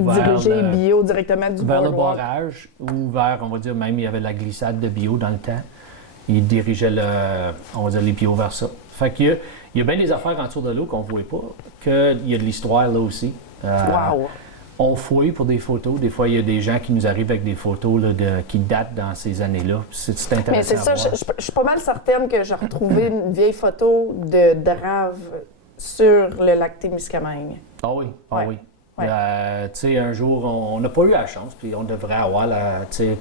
directement du vers le boardwalk. barrage, ou vers, on va dire, même il y avait la glissade de bio dans le temps. Ils dirigeaient on va dire, les bio vers ça. Fait qu'il y a bien des affaires en dessous de l'eau qu'on ne voit pas, qu'il y a de l'histoire là aussi. Wow! On fouille pour des photos. Des fois, il y a des gens qui nous arrivent avec des photos là, qui datent dans ces années-là. C'est intéressant. Mais c'est ça, je suis pas mal certaine que j'ai retrouvé une vieille photo de Drave sur le lac Témiscamingue. Ah oui, oui. Ouais. Tu sais, un jour, on n'a pas eu la chance, puis on devrait avoir,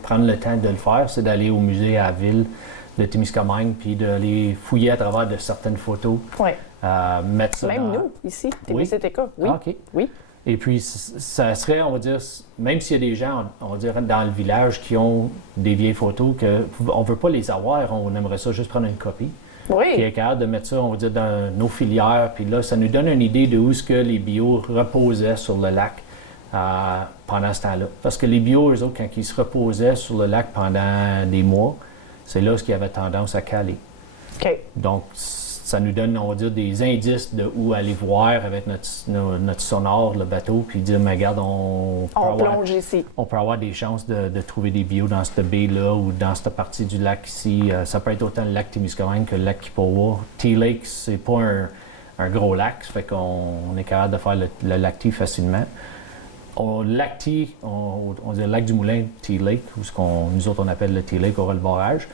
prendre le temps de le faire, c'est d'aller au musée à la ville de Témiscamingue, puis d'aller fouiller à travers de certaines photos. Oui. Mettre ça même nous, ici, TVCTK. Oui. Ah, OK. Oui. Et puis, ça serait, on va dire, même s'il y a des gens, on va dire, dans le village qui ont des vieilles photos, qu'on ne veut pas les avoir, on aimerait ça juste prendre une copie. Oui. Qui est capable de mettre ça, on va dire, dans nos filières. Puis là, ça nous donne une idée de où est-ce que les bio reposaient sur le lac pendant ce temps-là. Parce que les bio, eux autres, quand ils se reposaient sur le lac pendant des mois, c'est là où il y avait tendance à caler. OK. Donc, ça nous donne, on va dire, des indices de où aller voir avec notre sonar, le bateau, puis dire, mais regarde, on plonge ici. On peut avoir des chances de trouver des bio dans cette baie-là ou dans cette partie du lac ici. Ça peut être autant le lac Témiscamingue que le lac Kipawa. T-Lake, c'est pas un gros lac, ça fait qu'on est capable de faire le lac T facilement. Lac T, on dit le lac du Moulin, T-Lake, ou ce nous autres on appelle le T-Lake, aura le barrage.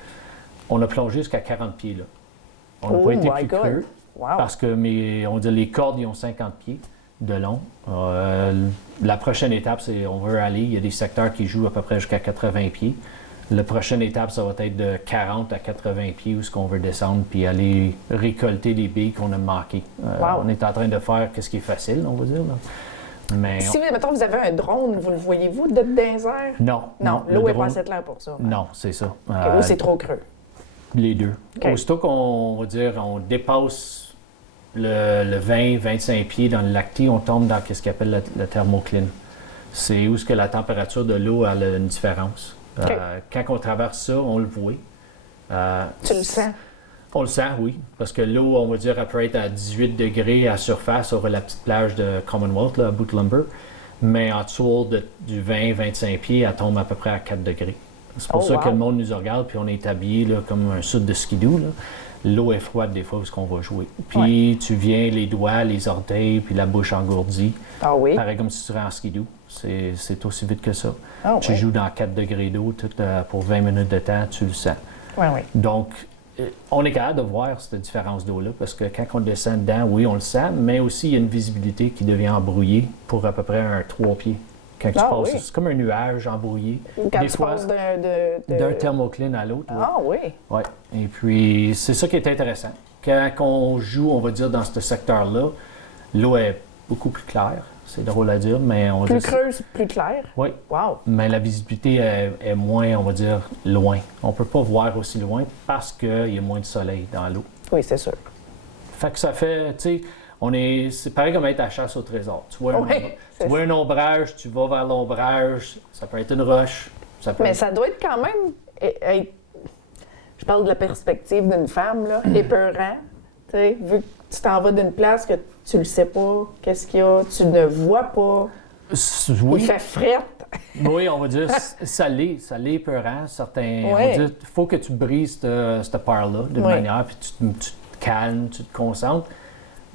On a plongé jusqu'à 40 pieds là. On n'a pas été plus creux parce que on dit les cordes ils ont 50 pieds de long. La prochaine étape, c'est on veut aller. Il y a des secteurs qui jouent à peu près jusqu'à 80 pieds. La prochaine étape, ça va être de 40 à 80 pieds où ce qu'on veut descendre puis aller récolter les billes qu'on a manquées. On est en train de faire ce qui est facile, on va dire. Là. Mais si, mettons, vous avez un drone, vous le voyez-vous dans les airs? Non. Non, l'eau n'est pas assez claire pour ça. Non, c'est ça. Ou c'est trop creux? Les deux. Aussitôt qu'on va dire, on dépasse le 20-25 pieds dans le lac T, on tombe dans ce qu'on appelle le thermocline. C'est où ce que la température de l'eau a une différence. Quand on traverse ça, on le voit. Tu le sens? On le sent, oui. Parce que l'eau, on va dire, elle peut être à 18 degrés à surface sur la petite plage de Commonwealth, là, à Boot Lumber. Mais en dessous du 20-25 pieds, elle tombe à peu près à 4 degrés. C'est pour ça que le monde nous regarde, puis on est habillé là, comme un sud de skidoo. L'eau est froide des fois où on va jouer. Puis tu viens les doigts, les orteils, puis la bouche engourdie. Ah oui? Pareil comme si tu serais en skidoo. C'est aussi vite que ça. Tu joues dans 4 degrés d'eau pour 20 minutes de temps, tu le sens. Oui, oui. Donc, on est capable de voir cette différence d'eau-là parce que quand on descend dedans, oui, on le sent, mais aussi il y a une visibilité qui devient embrouillée pour à peu près un 3 pieds. Quand tu passes, c'est comme un nuage embrouillé. Quand tu passes d'un thermocline à l'autre. Ah oui? Oui. Et puis, c'est ça qui est intéressant. Quand on joue, on va dire, dans ce secteur-là, l'eau est beaucoup plus claire. C'est drôle à dire, mais on va dire... Plus creuse, plus claire? Oui. Wow! Mais la visibilité est moins, on va dire, loin. On ne peut pas voir aussi loin parce qu'il y a moins de soleil dans l'eau. Oui, c'est sûr. Fait que ça fait, tu sais, c'est pareil comme être à la chasse au trésor. Tu vois un ombrage, tu vas vers l'ombrage, ça peut être une roche. Mais ça doit être quand même, je parle de la perspective d'une femme, là, épeurant, Tu sais, vu que tu t'en vas d'une place que tu le sais pas, qu'est-ce qu'il y a, tu ne vois pas, Oui. il fait frette. Oui, on va dire, ça l'est peurant. Certains, on va Ouais. dire, il faut que tu brises cette peur-là d'une Oui. manière, puis tu te calmes, tu te concentres.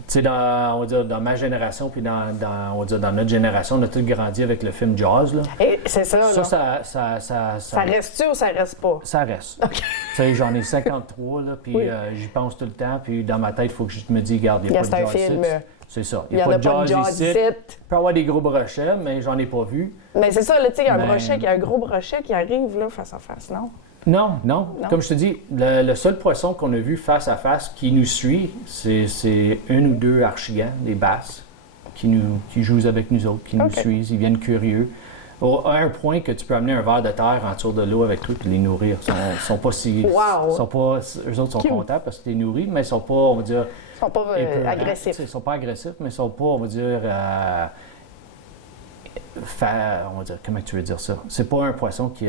Tu sais, on va dire, dans ma génération, puis on va dire, dans notre génération, on a tous grandi avec le film Jaws, là. Et c'est ça, là. Ça Reste-tu ou ça reste pas? ça reste. Tu sais, j'en ai 53, là, puis Oui. J'y pense tout le temps, puis dans ma tête, il faut que je me dise, regarde, il n'y a pas C'est de un Jaws film. ici. C'est ça. Il n'y en a pas de Jaws ici. Il peut y avoir des gros brochets, mais j'en ai pas vu. Mais c'est ça, là, tu sais, il y a un Mais- brochet, il y a un gros brochet qui arrive, là, face à face, non? Non. Non. Comme je te dis, le seul poisson qu'on a vu face à face qui nous suit, c'est un ou deux archigans, des basses, qui jouent avec nous autres, qui nous OK. suivent, ils viennent curieux. À un point que tu peux amener un verre de terre en dessous de l'eau avec toi et les nourrir. Ils sont pas si. Wow. Eux autres sont Cute. contents parce que tu les nourris, mais ils sont pas, on va dire. Ils sont pas épeurants. agressifs. Ils sont pas agressifs, mais ils sont pas, on va dire. On va dire, comment tu veux dire ça? C'est pas un poisson qui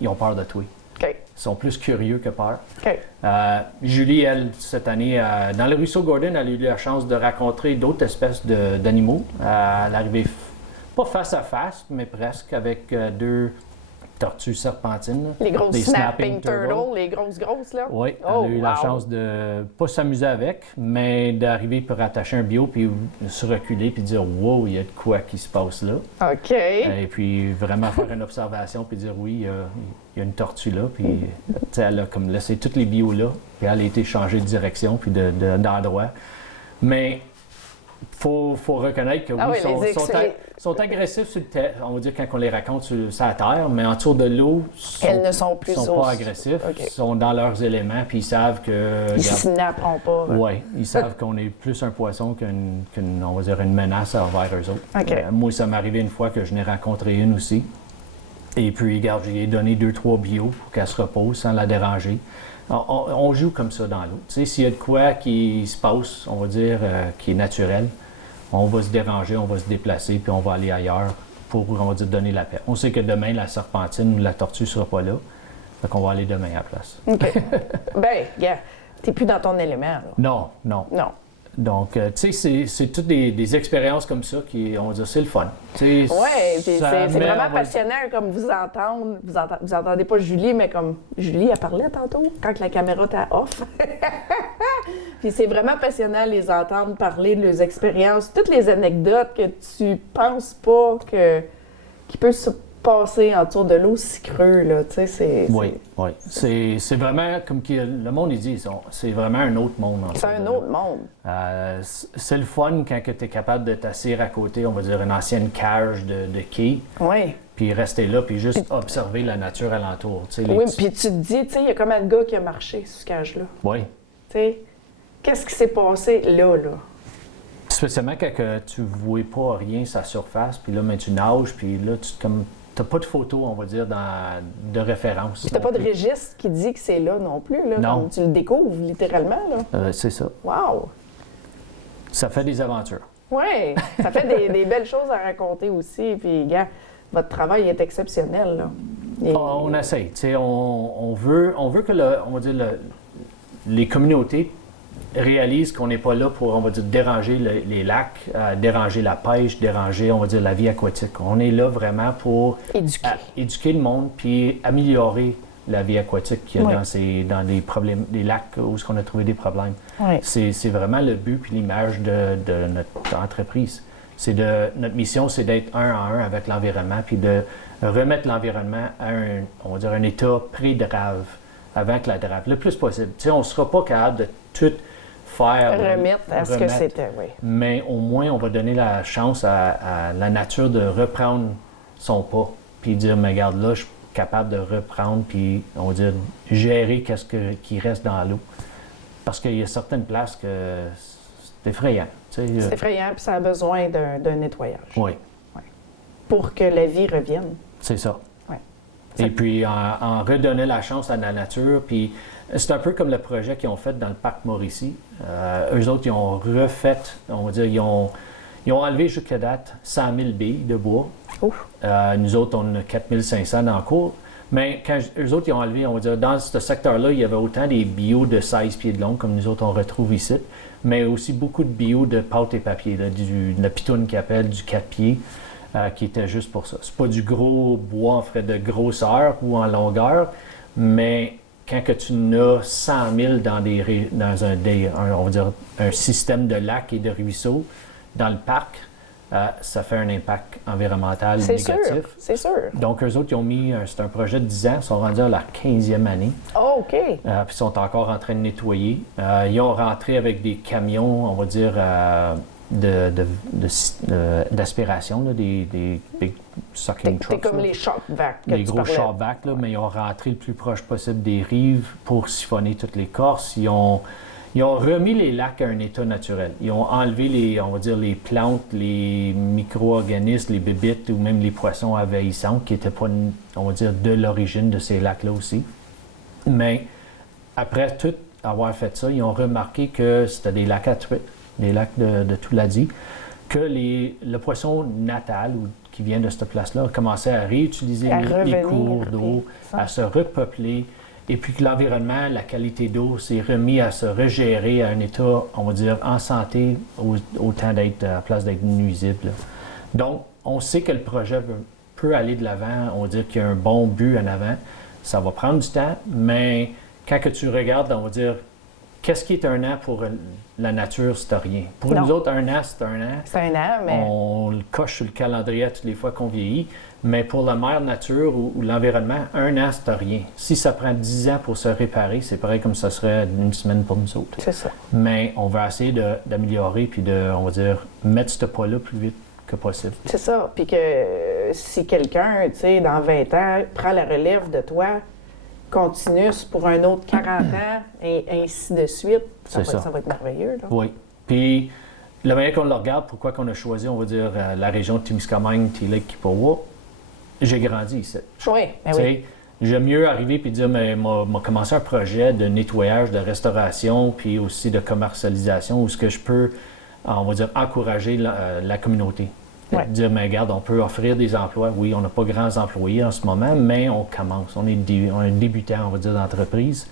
ils ont peur de toi. OK. Ils sont plus curieux que peur. OK. Julie, elle, cette année, dans le ruisseau Gordon, elle a eu la chance de rencontrer d'autres espèces d'animaux. Elle est arrivée pas face à face, mais presque, avec deux tortues serpentines. Les grosses des snapping turtles, les grosses, là. Oui, elle Oh, a eu la wow. chance de pas s'amuser avec, mais d'arriver pour attacher un bio, puis se reculer, puis dire « Wow, il y a de quoi qui se passe là ». OK. Et puis vraiment faire une observation, puis dire « Oui, il y a une tortue là », puis tu sais, elle a comme laissé tous les bios là, puis elle a été changée de direction, puis d'endroit. Mais faut reconnaître que oui, Ah oui, sont agressifs sur le on va dire quand on les raconte sur la terre, mais en dessous de l'eau, Elles ne sont plus sont pas agressifs, OK. ils sont dans leurs éléments, puis ils savent que... Ils snapperont pas. Oui, ils savent qu'on est plus un poisson on va dire, une menace envers eux autres. OK. Moi, ça m'est arrivé une fois que je n'ai rencontré une aussi. Et puis, regarde, j'ai donné 2-3 bio pour qu'elle se repose sans la déranger. On joue comme ça dans l'eau. Tu sais, s'il y a de quoi qui se passe, on va dire, qui est naturel, on va se déranger, on va se déplacer, puis on va aller ailleurs pour, on va dire, donner la paix. On sait que demain, la serpentine ou la tortue ne sera pas là. Fait qu'on va aller demain à la place. OK. Ben, gars, t'es plus dans ton élément, là. Non. Non. Donc, tu sais, c'est toutes des expériences comme ça qui, on va dire, c'est le fun. Oui, c'est ça met, vraiment on va- passionnant comme vous entendre. Vous entendez pas Julie, mais comme Julie, elle parlait tantôt quand la caméra était off. Puis c'est vraiment passionnant les entendre parler de leurs expériences, toutes les anecdotes que tu penses pas qui peuvent se passer autour de l'eau si creux, là. Tu sais, Oui. C'est vraiment, comme le monde il dit, c'est vraiment un autre monde. c'est un autre monde. C'est le fun quand tu es capable de t'asseoir à côté, on va dire, une ancienne cage de quai, Oui. puis rester là, puis juste observer la nature alentour. Tu sais, les Oui, petits- puis tu te dis, tu sais, il y a comme un gars qui a marché sur ce cage-là. Oui. Tu sais, qu'est-ce qui s'est passé là? Spécialement quand tu ne vois pas rien sur la surface, puis là, mais tu nages, puis là, tu n'as pas de photo, on va dire, de référence. Puis t'as pas de registre qui dit que c'est là non plus, là. Non. Comme tu le découvres littéralement, là. C'est ça. Wow! Ça fait des aventures. Oui, ça fait des belles choses à raconter aussi. Puis, gars, votre travail est exceptionnel, là. Et- On essaye. Tu sais, on veut que on va dire les communautés réalisent qu'on n'est pas là pour, on va dire, déranger les lacs, déranger la pêche, déranger, on va dire, la vie aquatique. On est là vraiment pour Éduquer. éduquer le monde puis améliorer la vie aquatique qu'il y a Oui. dans des lacs où on a trouvé des problèmes. Oui. C'est vraiment le but puis l'image de notre entreprise. Notre mission, c'est d'être un à un avec l'environnement puis de remettre l'environnement à on va dire, un état pré-drave, avant que la drave, le plus possible. Tu sais, on ne sera pas capable de tout faire. Remettre à ce que c'était, oui. Mais au moins, on va donner la chance à la nature de reprendre son pas puis dire, mais regarde, là, je suis capable de reprendre puis, on va dire, gérer qu'est-ce qui reste dans l'eau. Parce qu'il y a certaines places que c'est effrayant. Tu sais, C'est effrayant, puis ça a besoin d'un nettoyage Oui, pour que la vie revienne. c'est ça. Ouais. Et puis, en redonner la chance à la nature, puis c'est un peu comme le projet qu'ils ont fait dans le parc Mauricie. Eux autres, ils ont refait, on va dire, ils ont enlevé jusqu'à date 100 000 billes de bois. Ouf. Nous autres, on a 4 500 dans le cours. Mais quand eux autres, ils ont enlevé, on va dire, dans ce secteur-là, il y avait autant des bio de 16 pieds de long, comme nous autres, on retrouve ici, mais aussi beaucoup de bio de pâte et papier, là, de la pitoune qu'ils appellent, du 4 pieds, qui était juste pour ça. C'est pas du gros bois en fait de grosseur ou en longueur, mais quand que tu n'as 100 000 dans on va dire, un système de lacs et de ruisseaux dans le parc, ça fait un impact environnemental négatif. C'est sûr. Donc, eux autres, ils ont mis, c'est un projet de 10 ans, ils sont rendus à la 15e année. Oh, OK. Puis ils sont encore en train de nettoyer. Ils ont rentré avec des camions, on va dire, d'aspiration, des big sucking trucks. C'est comme les shop vacs. Les gros shop vacs, mais ils ont rentré le plus proche possible des rives pour siphonner toute l'écorce. Ils ont remis les lacs à un état naturel. Ils ont enlevé on va dire, les plantes, les micro-organismes, les bébites ou même les poissons envahissants qui n'étaient pas, on va dire, de l'origine de ces lacs-là aussi. Mais après tout avoir fait ça, ils ont remarqué que c'était des lacs à truites, des lacs de Touladi, que le poisson natal qui vient de cette place-là a commencé à réutiliser les cours d'eau, à se repeupler. Et puis que l'environnement, la qualité d'eau s'est remis à se régérer à un état, on va dire, en santé, autant d'être à place d'être nuisible. Donc, on sait que le projet peut aller de l'avant. On va dire qu'il y a un bon but en avant. Ça va prendre du temps, mais quand que tu regardes, on va dire, qu'est-ce qui est un an pour la nature, c'est rien. Pour nous autres, un an, c'est un an. C'est un an, mais... On le coche sur le calendrier toutes les fois qu'on vieillit. Mais pour la mère nature ou l'environnement, un an, c'est rien. Si ça prend 10 ans pour se réparer, c'est pareil comme ça serait une semaine pour nous autres. C'est ça. Mais on va essayer d'améliorer puis on va dire, mettre ce pas-là plus vite que possible. C'est ça. Puis que si quelqu'un, tu sais, dans 20 ans, prend la relève de toi, continue pour un autre 40 ans et ainsi de suite, ça va être merveilleux. Là. Oui. Puis, la manière qu'on le regarde, pourquoi qu'on a choisi, on va dire, la région de Témiscamingue, T-Lake, Kipawa, j'ai grandi ici. Oui, ben oui. J'aime mieux arriver et dire, mais m'a commencé un projet de nettoyage, de restauration, puis aussi de commercialisation, où ce que je peux, on va dire, encourager la communauté. Ouais. Dire, mais regarde, on peut offrir des emplois. Oui, on n'a pas grands employés en ce moment, mais on commence. On est débutant, on va dire, d'entreprise.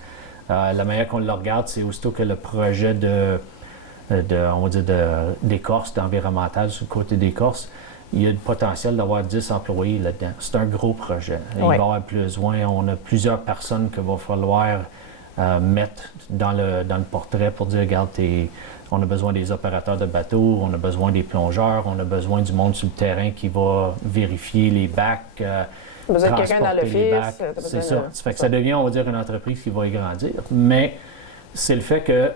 La manière qu'on le regarde, c'est aussitôt que le projet on va dire, d'écorce, d'environnemental sur le côté d'écorce, il y a le potentiel d'avoir 10 employés là-dedans. C'est un gros projet. Il va y avoir besoin, on a plusieurs personnes qu'il va falloir mettre dans le portrait pour dire, regarde, on a besoin des opérateurs de bateaux, on a besoin des plongeurs, on a besoin du monde sur le terrain qui va vérifier les bacs, besoin de quelqu'un dans l'office. C'est ça. Ça fait que ça devient, on va dire, une entreprise qui va y grandir. Mais c'est le fait que,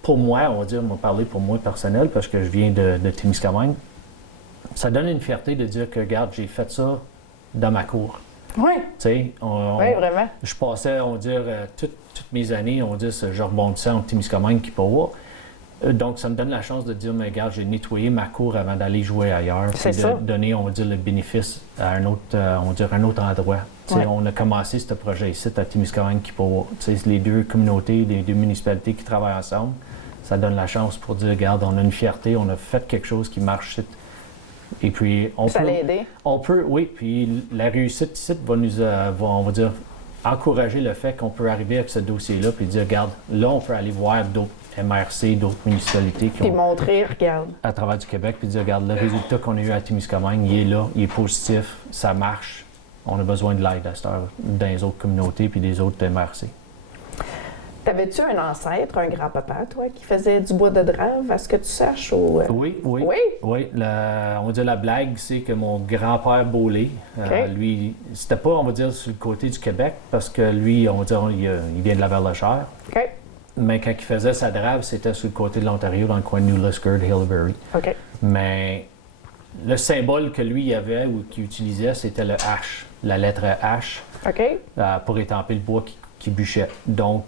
pour moi, on va dire, on va parler pour moi personnel, parce que je viens de Témiscamingue, ça donne une fierté de dire que, regarde, j'ai fait ça dans ma cour. Oui. Tu sais, oui, vraiment. Je passais, on va dire, toutes mes années, on va dire, je rebondissais entre Témiscamingue et Kipawa. Donc, ça me donne la chance de dire, mais regarde, j'ai nettoyé ma cour avant d'aller jouer ailleurs. C'est ça. De donner, on va dire, le bénéfice à un autre, on va dire, un autre endroit. Ouais. On a commencé ce projet ici à Témiscamingue, Kipawa. Les deux communautés, les deux municipalités qui travaillent ensemble, ça donne la chance pour dire, regarde, on a une fierté, on a fait quelque chose qui marche ici. Et puis, ça l'a aidé? On peut, oui. Puis la réussite ici va nous, on va dire, encourager le fait qu'on peut arriver avec ce dossier-là puis dire, regarde, là, on peut aller voir d'autres MRC, d'autres municipalités qui puis montrer, regarde. À travers du Québec, puis dire, regarde, le résultat qu'on a eu à Témiscamingue, il est là, il est positif, ça marche. On a besoin de l'aide à cette heure dans les autres communautés puis des autres MRC. T'avais-tu un ancêtre, un grand-papa, toi, qui faisait du bois de drave, à ce que tu saches? Ou... Oui. Oui? Oui. On va dire la blague, c'est que mon grand-père Beaulé, lui, c'était pas, on va dire, sur le côté du Québec, parce que lui, on va dire, il vient de la Verlechère. OK. Mais quand il faisait sa drave, c'était sur le côté de l'Ontario, dans le coin de New Liskeard, Hillbury. OK. Mais le symbole que lui avait ou qu'il utilisait, c'était le H, la lettre H, pour étamper le bois qui bûchait. Donc,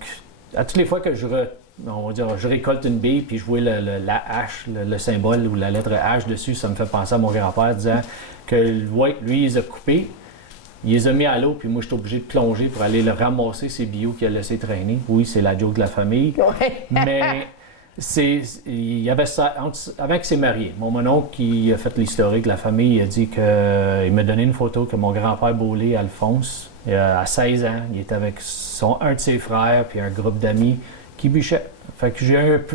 à toutes les fois que je récolte une bille puis je vois la hache, le symbole ou la lettre H dessus, ça me fait penser à mon grand-père disant que lui, il les a coupés, il les a mis à l'eau, puis moi, je suis obligé de plonger pour aller le ramasser, ces bio qu'il a laissé traîner. Oui, c'est la joke de la famille. Ouais. Mais Il y avait ça avant qu'il s'est marié. Mon oncle qui a fait l'historique de la famille, il a dit il m'a donné une photo que mon grand-père Beaulé, Alphonse, à 16 ans, il était avec un de ses frères puis un groupe d'amis qui bûchaient. Fait que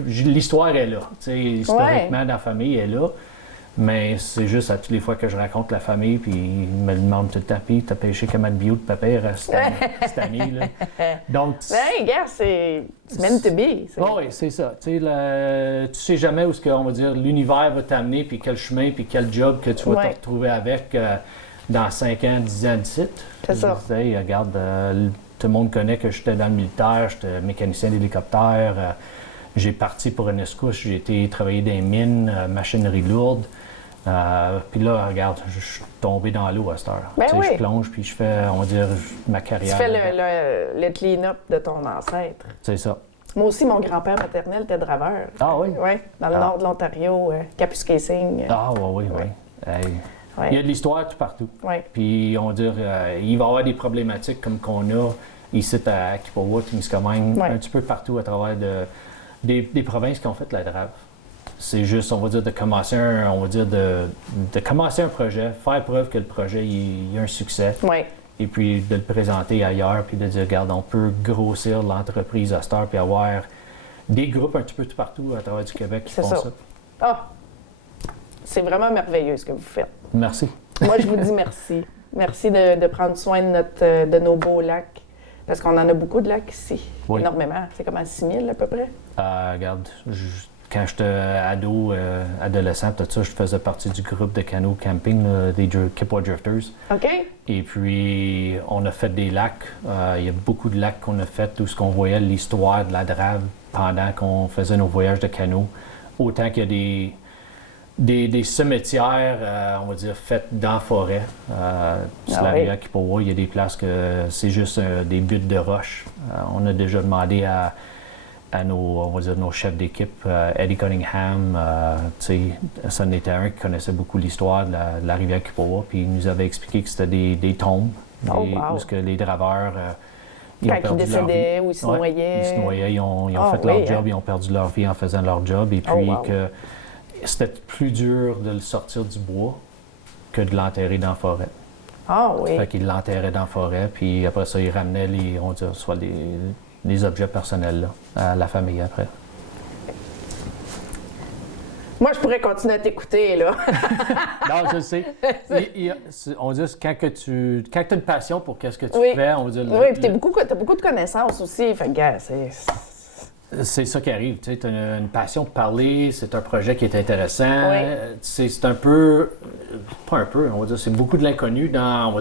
l'histoire est là. Historiquement, dans la famille, elle est là. Mais c'est juste à toutes les fois que je raconte la famille, puis ils me demandent tout le temps, puis t'as pêché comme un bio de papier cette année. Là. Donc, gars, c'est meant to be. Oui, c'est ça. Tu sais jamais où on va dire l'univers va t'amener, puis quel chemin, puis quel job que tu vas te retrouver avec dans 5 ans, 10 ans d'ici. C'est ça. Je disais, regarde, tout le monde connaît que j'étais dans le militaire, j'étais mécanicien d'hélicoptère. J'ai parti pour une escouche, j'ai été travailler dans les mines, machinerie lourde. Puis là, regarde, je suis tombé dans l'eau à cette heure. Je plonge, puis je fais, on va dire, ma carrière. Tu fais le clean-up de ton ancêtre. C'est ça. Moi aussi, mon grand-père maternel était draveur. Ah oui? Oui, dans le nord de l'Ontario, Kapuskasing. Ah oui. Il y a de l'histoire tout partout. Oui. Puis, on va dire, il va y avoir des problématiques comme qu'on a ici à Kippawa, Témiscamingue, un petit peu partout à travers des provinces qui ont fait la drave. C'est juste, on va dire, de commencer un projet, faire preuve que le projet il y a un succès. Oui. Et puis de le présenter ailleurs, puis de dire, regarde, on peut grossir l'entreprise à cette heure, puis avoir des groupes un petit peu tout partout à travers du Québec qui font ça. Ah! C'est vraiment merveilleux ce que vous faites. Merci. Moi, je vous dis merci. Merci de prendre soin de nos beaux lacs. Parce qu'on en a beaucoup de lacs ici. Oui. Énormément. C'est comme à 6 000 à peu près. Regarde, quand j'étais adolescent, tout ça, je faisais partie du groupe de canot camping des Kippawa Drifters. OK. Et puis, on a fait des lacs. Il y a beaucoup de lacs qu'on a fait où on voyait l'histoire de la drave pendant qu'on faisait nos voyages de canot. Autant qu'il y a des cimetières, on va dire, faites dans la forêt. Sur la rivière Kippawa, il y a des places que c'est juste des buttes de roches. On a déjà demandé à nos chefs d'équipe, Eddie Cunningham, ça en était un qui connaissait beaucoup l'histoire de la rivière Kippawa, puis il nous avait expliqué que c'était des tombes, où que les draveurs quand ils décédaient ou ils se noyaient. Ils se noyaient, ils ont fait leur job, ils ont perdu leur vie en faisant leur job, et puis que c'était plus dur de le sortir du bois que de l'enterrer dans la forêt. Ah oui. Fait qu'ils l'enterraient dans la forêt, puis après ça, ils ramenaient les objets personnels là, à la famille après. Moi, je pourrais continuer à t'écouter, là. Non, je sais. On dit que quand tu as une passion pour ce que tu fais, on va dire... Oui, puis tu as beaucoup de connaissances aussi. Fait que, c'est ça qui arrive. Tu as une passion de parler, c'est un projet qui est intéressant. Oui. C'est un peu... Pas un peu, on va dire, c'est beaucoup de l'inconnu dans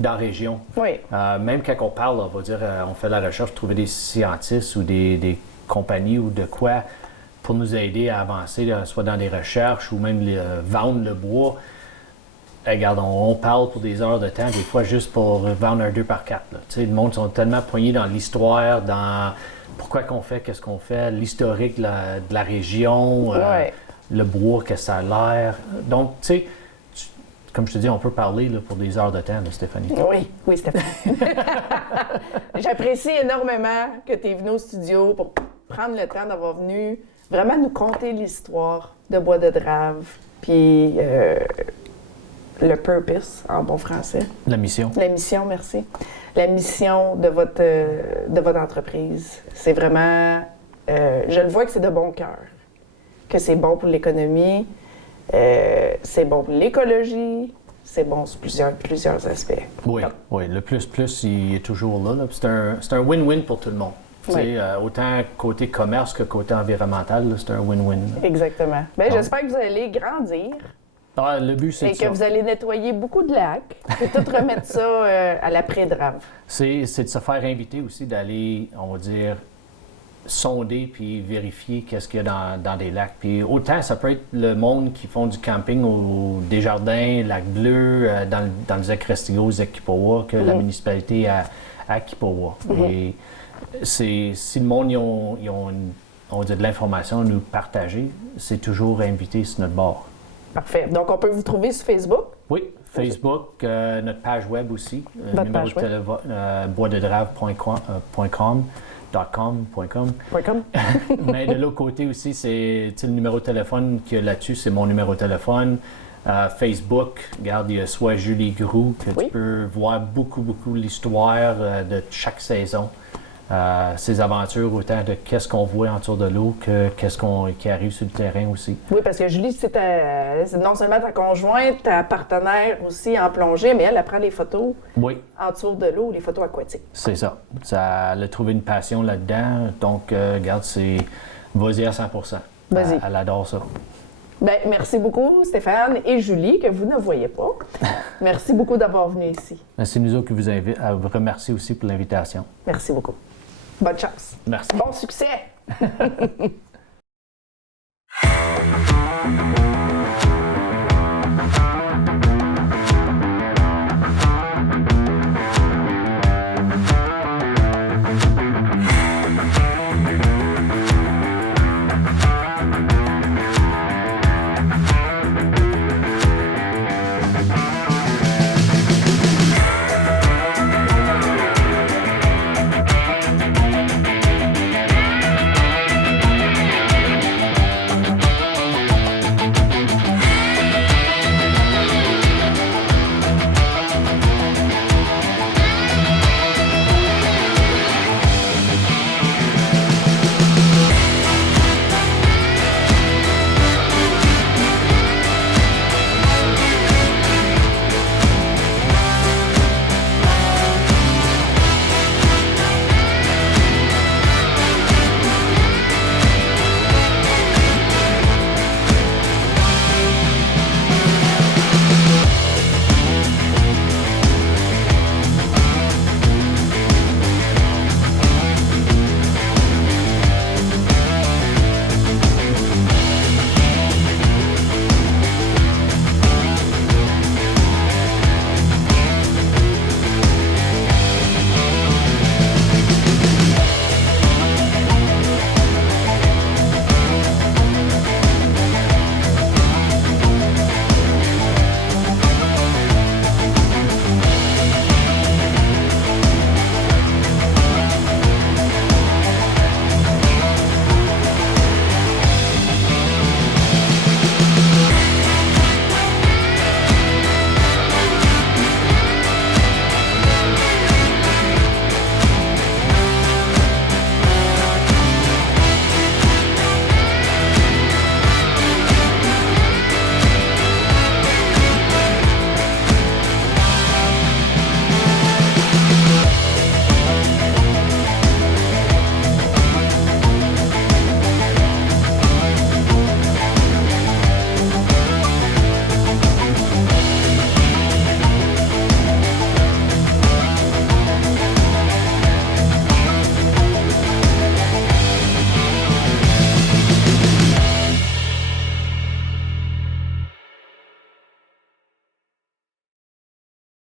la région. Oui. Même quand on parle, on va dire, on fait de la recherche, trouver des scientistes ou des compagnies ou de quoi pour nous aider à avancer, là, soit dans des recherches ou même vendre le bois. Regarde, on parle pour des heures de temps, des fois juste pour vendre un 2x4. Le monde sont tellement poignés dans l'histoire, dans pourquoi qu'on fait, qu'est-ce qu'on fait, l'historique de la région, le bois, que ça a l'air. Donc, tu sais, comme je te dis, on peut parler là, pour des heures de temps, là, Stéphanie. Oui, Stéphanie. J'apprécie énormément que tu es venu au studio pour prendre le temps d'avoir venu vraiment nous conter l'histoire de Bois de Drave, puis le purpose, en bon français. La mission. La mission, merci. La mission de votre entreprise. C'est vraiment... je le vois que c'est de bon cœur, que c'est bon pour l'économie, c'est bon pour l'écologie, c'est bon sur plusieurs aspects. Oui, le plus, il est toujours là. C'est un win-win pour tout le monde. Autant côté commerce que côté environnemental, là, c'est un win-win. Exactement. Bien, j'espère que vous allez grandir. Le but, c'est ça. Et que vous allez nettoyer beaucoup de lacs et tout remettre ça à l'après-drave. C'est de se faire inviter aussi d'aller, on va dire, sonder puis vérifier qu'est-ce qu'il y a dans des lacs. Puis autant, ça peut être le monde qui font du camping au Desjardins, Lac-Bleu, dans les Acrestigos, Kippawa, que la municipalité à Kippawa. Et si le monde on dit de l'information à nous partager, c'est toujours invité sur notre bord. Parfait. Donc, on peut vous trouver sur Facebook? Oui, Facebook, notre page web aussi, Votre numéro de téléphone, boisdedrave.com. .com. Welcome. Mais de l'autre côté aussi, c'est le numéro de téléphone qu'il y a là-dessus, c'est mon numéro de téléphone. Facebook, regarde, il y a soit Julie Groux, que tu peux voir beaucoup l'histoire de chaque saison. Ses aventures, autant de qu'est-ce qu'on voit autour de l'eau que qu'est-ce qui arrive sur le terrain aussi. Oui, parce que Julie, c'est non seulement ta conjointe, ta partenaire aussi en plongée, mais elle prend des photos autour de l'eau, les photos aquatiques. C'est ça. Elle a trouvé une passion là-dedans, donc regarde, vas-y à 100%. Vas-y. Elle adore ça. Bien, merci beaucoup, Stéphane et Julie, que vous ne voyez pas. Merci beaucoup d'avoir venu ici. C'est nous autres qui vous remercie aussi pour l'invitation. Merci beaucoup. Bonne chance. Merci. Bon succès!